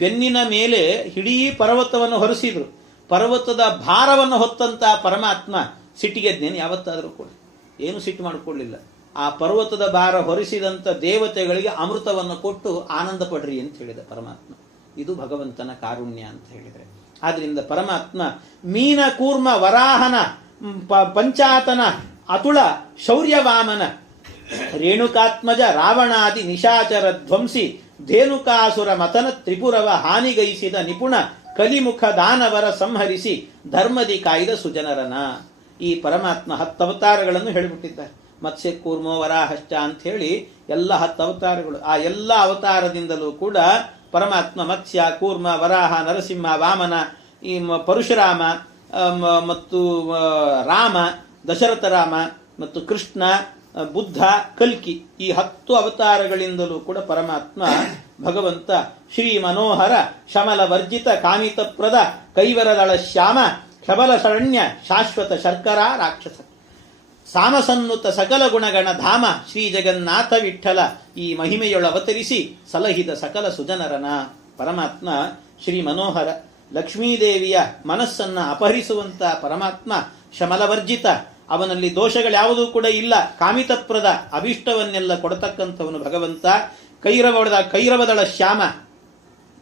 ಬೆನ್ನಿನ ಮೇಲೆ ಇಡೀ ಪರ್ವತವನ್ನು ಹೊರಿಸಿದ್ರು. ಪರ್ವತದ ಭಾರವನ್ನು ಹೊತ್ತಂತ ಪರಮಾತ್ಮ ಸಿಟ್ಟಿಗೆದ್ನೇನು ಯಾವತ್ತಾದರೂ ಕೂಡ ಏನು ಸಿಟ್ಟು ಮಾಡಿಕೊಳ್ಳಿಲ್ಲ. ಆ ಪರ್ವತದ ಭಾರ ಹೊರಿಸಿದಂತ ದೇವತೆಗಳಿಗೆ ಅಮೃತವನ್ನು ಕೊಟ್ಟು ಆನಂದ ಪಡ್ರಿ ಅಂತ ಹೇಳಿದ ಪರಮಾತ್ಮ. ಇದು ಭಗವಂತನ ಕಾರುಣ್ಯ ಅಂತ ಹೇಳಿದರೆ. ಆದ್ರಿಂದ ಪರಮಾತ್ಮ ಮೀನ ಕೂರ್ಮ ವರಾಹನ ಪಂಚಾತನ ಅತುಳ ಶೌರ್ಯವಾಮನ ರೇಣುಕಾತ್ಮಜ ರಾವಣಾದಿ ನಿಶಾಚರ ಧ್ವಂಸಿ ಧೇನುಕಾಸುರ ಮತನ ತ್ರಿಪುರವ ಹಾನಿಗೈಸಿದ ನಿಪುಣ ಕಲಿಮುಖ ದಾನವರ ಸಂಹರಿಸಿ ಧರ್ಮದಿ ಕಾಯ್ದ ಸುಜನರನ. ಈ ಪರಮಾತ್ಮ 10 ಅವತಾರಗಳನ್ನು ಹೇಳಿಬಿಟ್ಟಿದ್ದಾರೆ. ಮತ್ಸ್ಯ ಕೂರ್ಮೋ ವರಾಹಶ್ಚ ಅಂತ ಹೇಳಿ ಎಲ್ಲ 10 ಅವತಾರಗಳು. ಆ ಎಲ್ಲ ಅವತಾರದಿಂದಲೂ ಕೂಡ ಪರಮಾತ್ಮ ಮತ್ಸ್ಯ, ಕೂರ್ಮ, ವರಾಹ, ನರಸಿಂಹ, ವಾಮನ, ಈ ಪರಶುರಾಮ ಮತ್ತು ರಾಮ, ದಶರಥ ರಾಮ ಮತ್ತು ಕೃಷ್ಣ, ಬುದ್ಧ, ಕಲ್ಕಿ, ಈ 10 ಅವತಾರಗಳಿಂದಲೂ ಕೂಡ ಪರಮಾತ್ಮ ಭಗವಂತ ಶ್ರೀ ಮನೋಹರ ಶಮಲ ವರ್ಜಿತ ಕಾಮಿತಪ್ರದ ಕೈವರದಳ ಶ್ಯಾಮ ಶಬಲ ಶರಣ್ಯ ಶಾಶ್ವತ ಶರ್ಕರ ರಾಕ್ಷಸ ಸಾಮಸನ್ನುತ ಸಕಲ ಗುಣಗಣ ಧಾಮ ಶ್ರೀ ಜಗನ್ನಾಥ ವಿಠಲ ಈ ಮಹಿಮೆಯೊಳ ಅವತರಿಸಿ ಸಲಹಿದ ಸಕಲ ಸುಜನರನ. ಪರಮಾತ್ಮ ಶ್ರೀ ಮನೋಹರ, ಲಕ್ಷ್ಮೀದೇವಿಯ ಮನಸ್ಸನ್ನ ಅಪಹರಿಸುವಂತ ಪರಮಾತ್ಮ ಶಮಲವರ್ಜಿತ, ಅವನಲ್ಲಿ ದೋಷಗಳ್ಯಾವುದೂ ಕೂಡ ಇಲ್ಲ. ಕಾಮಿತಪ್ರದ, ಅಭಿಷ್ಟವನ್ನೆಲ್ಲ ಕೊಡತಕ್ಕಂಥವನು ಭಗವಂತ. ಕೈರವದಳ ಶ್ಯಾಮ,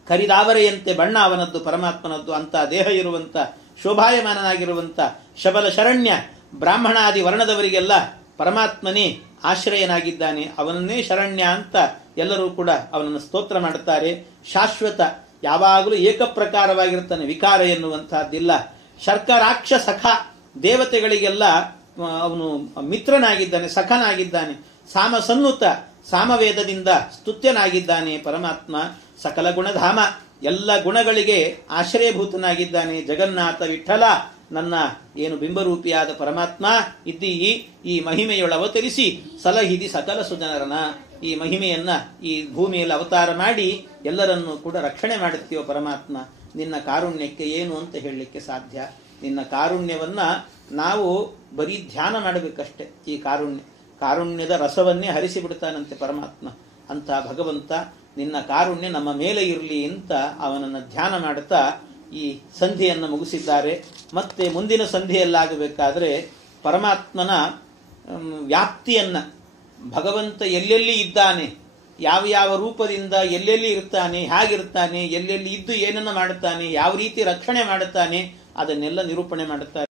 ಕರಿದಾವರೆಯಂತೆ ಬಣ್ಣ ಅವನದ್ದು ಪರಮಾತ್ಮನದ್ದು. ಅಂತ ದೇಹ ಇರುವಂತ ಶೋಭಾಯಮಾನನಾಗಿರುವಂತ ಶಬಲ ಶರಣ್ಯ, ಬ್ರಾಹ್ಮಣಾದಿ ವರ್ಣದವರಿಗೆಲ್ಲ ಪರಮಾತ್ಮನೇ ಆಶ್ರಯನಾಗಿದ್ದಾನೆ. ಅವನನ್ನೇ ಶರಣ್ಯ ಅಂತ ಎಲ್ಲರೂ ಕೂಡ ಅವನನ್ನು ಸ್ತೋತ್ರ ಮಾಡುತ್ತಾರೆ. ಶಾಶ್ವತ, ಯಾವಾಗಲೂ ಏಕಪ್ರಕಾರವಾಗಿರ್ತಾನೆ, ವಿಕಾರ ಎನ್ನುವಂತಹದ್ದಿಲ್ಲ. ಶರ್ಕರಾಕ್ಷ ಸಖ, ದೇವತೆಗಳಿಗೆಲ್ಲ ಅವನು ಮಿತ್ರನಾಗಿದ್ದಾನೆ, ಸಖನಾಗಿದ್ದಾನೆ. ಸಾಮಸನ್ನುತ, ಸಾಮವೇದದಿಂದ ಸ್ತುತ್ಯನಾಗಿದ್ದಾನೆ ಪರಮಾತ್ಮ. ಸಕಲ ಗುಣಧಾಮ, ಎಲ್ಲ ಗುಣಗಳಿಗೆ ಆಶ್ರಯಭೂತನಾಗಿದ್ದಾನೆ. ಜಗನ್ನಾಥ ವಿಠಲ, ನನ್ನ ಏನು ಬಿಂಬರೂಪಿಯಾದ ಪರಮಾತ್ಮ ಇದ್ದೀ ಈ ಮಹಿಮೆಯೊಳ ಅವತರಿಸಿ ಸಲಹಿದಿ ಸಕಲ ಸುಜನರನ. ಈ ಮಹಿಮೆಯನ್ನ ಈ ಭೂಮಿಯಲ್ಲಿ ಅವತಾರ ಮಾಡಿ ಎಲ್ಲರನ್ನೂ ಕೂಡ ರಕ್ಷಣೆ ಮಾಡುತ್ತೀಯೋ ಪರಮಾತ್ಮ. ನಿನ್ನ ಕಾರುಣ್ಯಕ್ಕೆ ಏನು ಅಂತ ಹೇಳಲಿಕ್ಕೆ ಸಾಧ್ಯ? ನಿನ್ನ ಕಾರುಣ್ಯವನ್ನ ನಾವು ಬರೀ ಧ್ಯಾನ ಮಾಡಬೇಕಷ್ಟೆ. ಈ ಕಾರುಣ್ಯದ ರಸವನ್ನೇ ಹರಿಸಿಬಿಡ್ತಾನಂತೆ ಪರಮಾತ್ಮ. ಅಂತ ಭಗವಂತ ನಿನ್ನ ಕಾರುಣ್ಯ ನಮ್ಮ ಮೇಲೆ ಇರಲಿ ಅಂತ ಅವನನ್ನು ಧ್ಯಾನ ಮಾಡುತ್ತಾ ಈ ಸಂಧಿಯನ್ನು ಮುಗಿಸಿದ್ದಾರೆ. ಮತ್ತೆ ಮುಂದಿನ ಸಂಧಿಯಲ್ಲಾಗಬೇಕಾದ್ರೆ ಪರಮಾತ್ಮನ ವ್ಯಾಪ್ತಿಯನ್ನ, ಭಗವಂತ ಎಲ್ಲೆಲ್ಲಿ ಇದ್ದಾನೆ, ಯಾವ ಯಾವ ರೂಪದಿಂದ ಎಲ್ಲೆಲ್ಲಿ ಇರ್ತಾನೆ, ಹೇಗಿರ್ತಾನೆ, ಎಲ್ಲೆಲ್ಲಿ ಇದ್ದು ಏನನ್ನ ಮಾಡುತ್ತಾನೆ, ಯಾವ ರೀತಿ ರಕ್ಷಣೆ ಮಾಡುತ್ತಾನೆ, ಅದನ್ನೆಲ್ಲ ನಿರೂಪಣೆ ಮಾಡುತ್ತಾರೆ.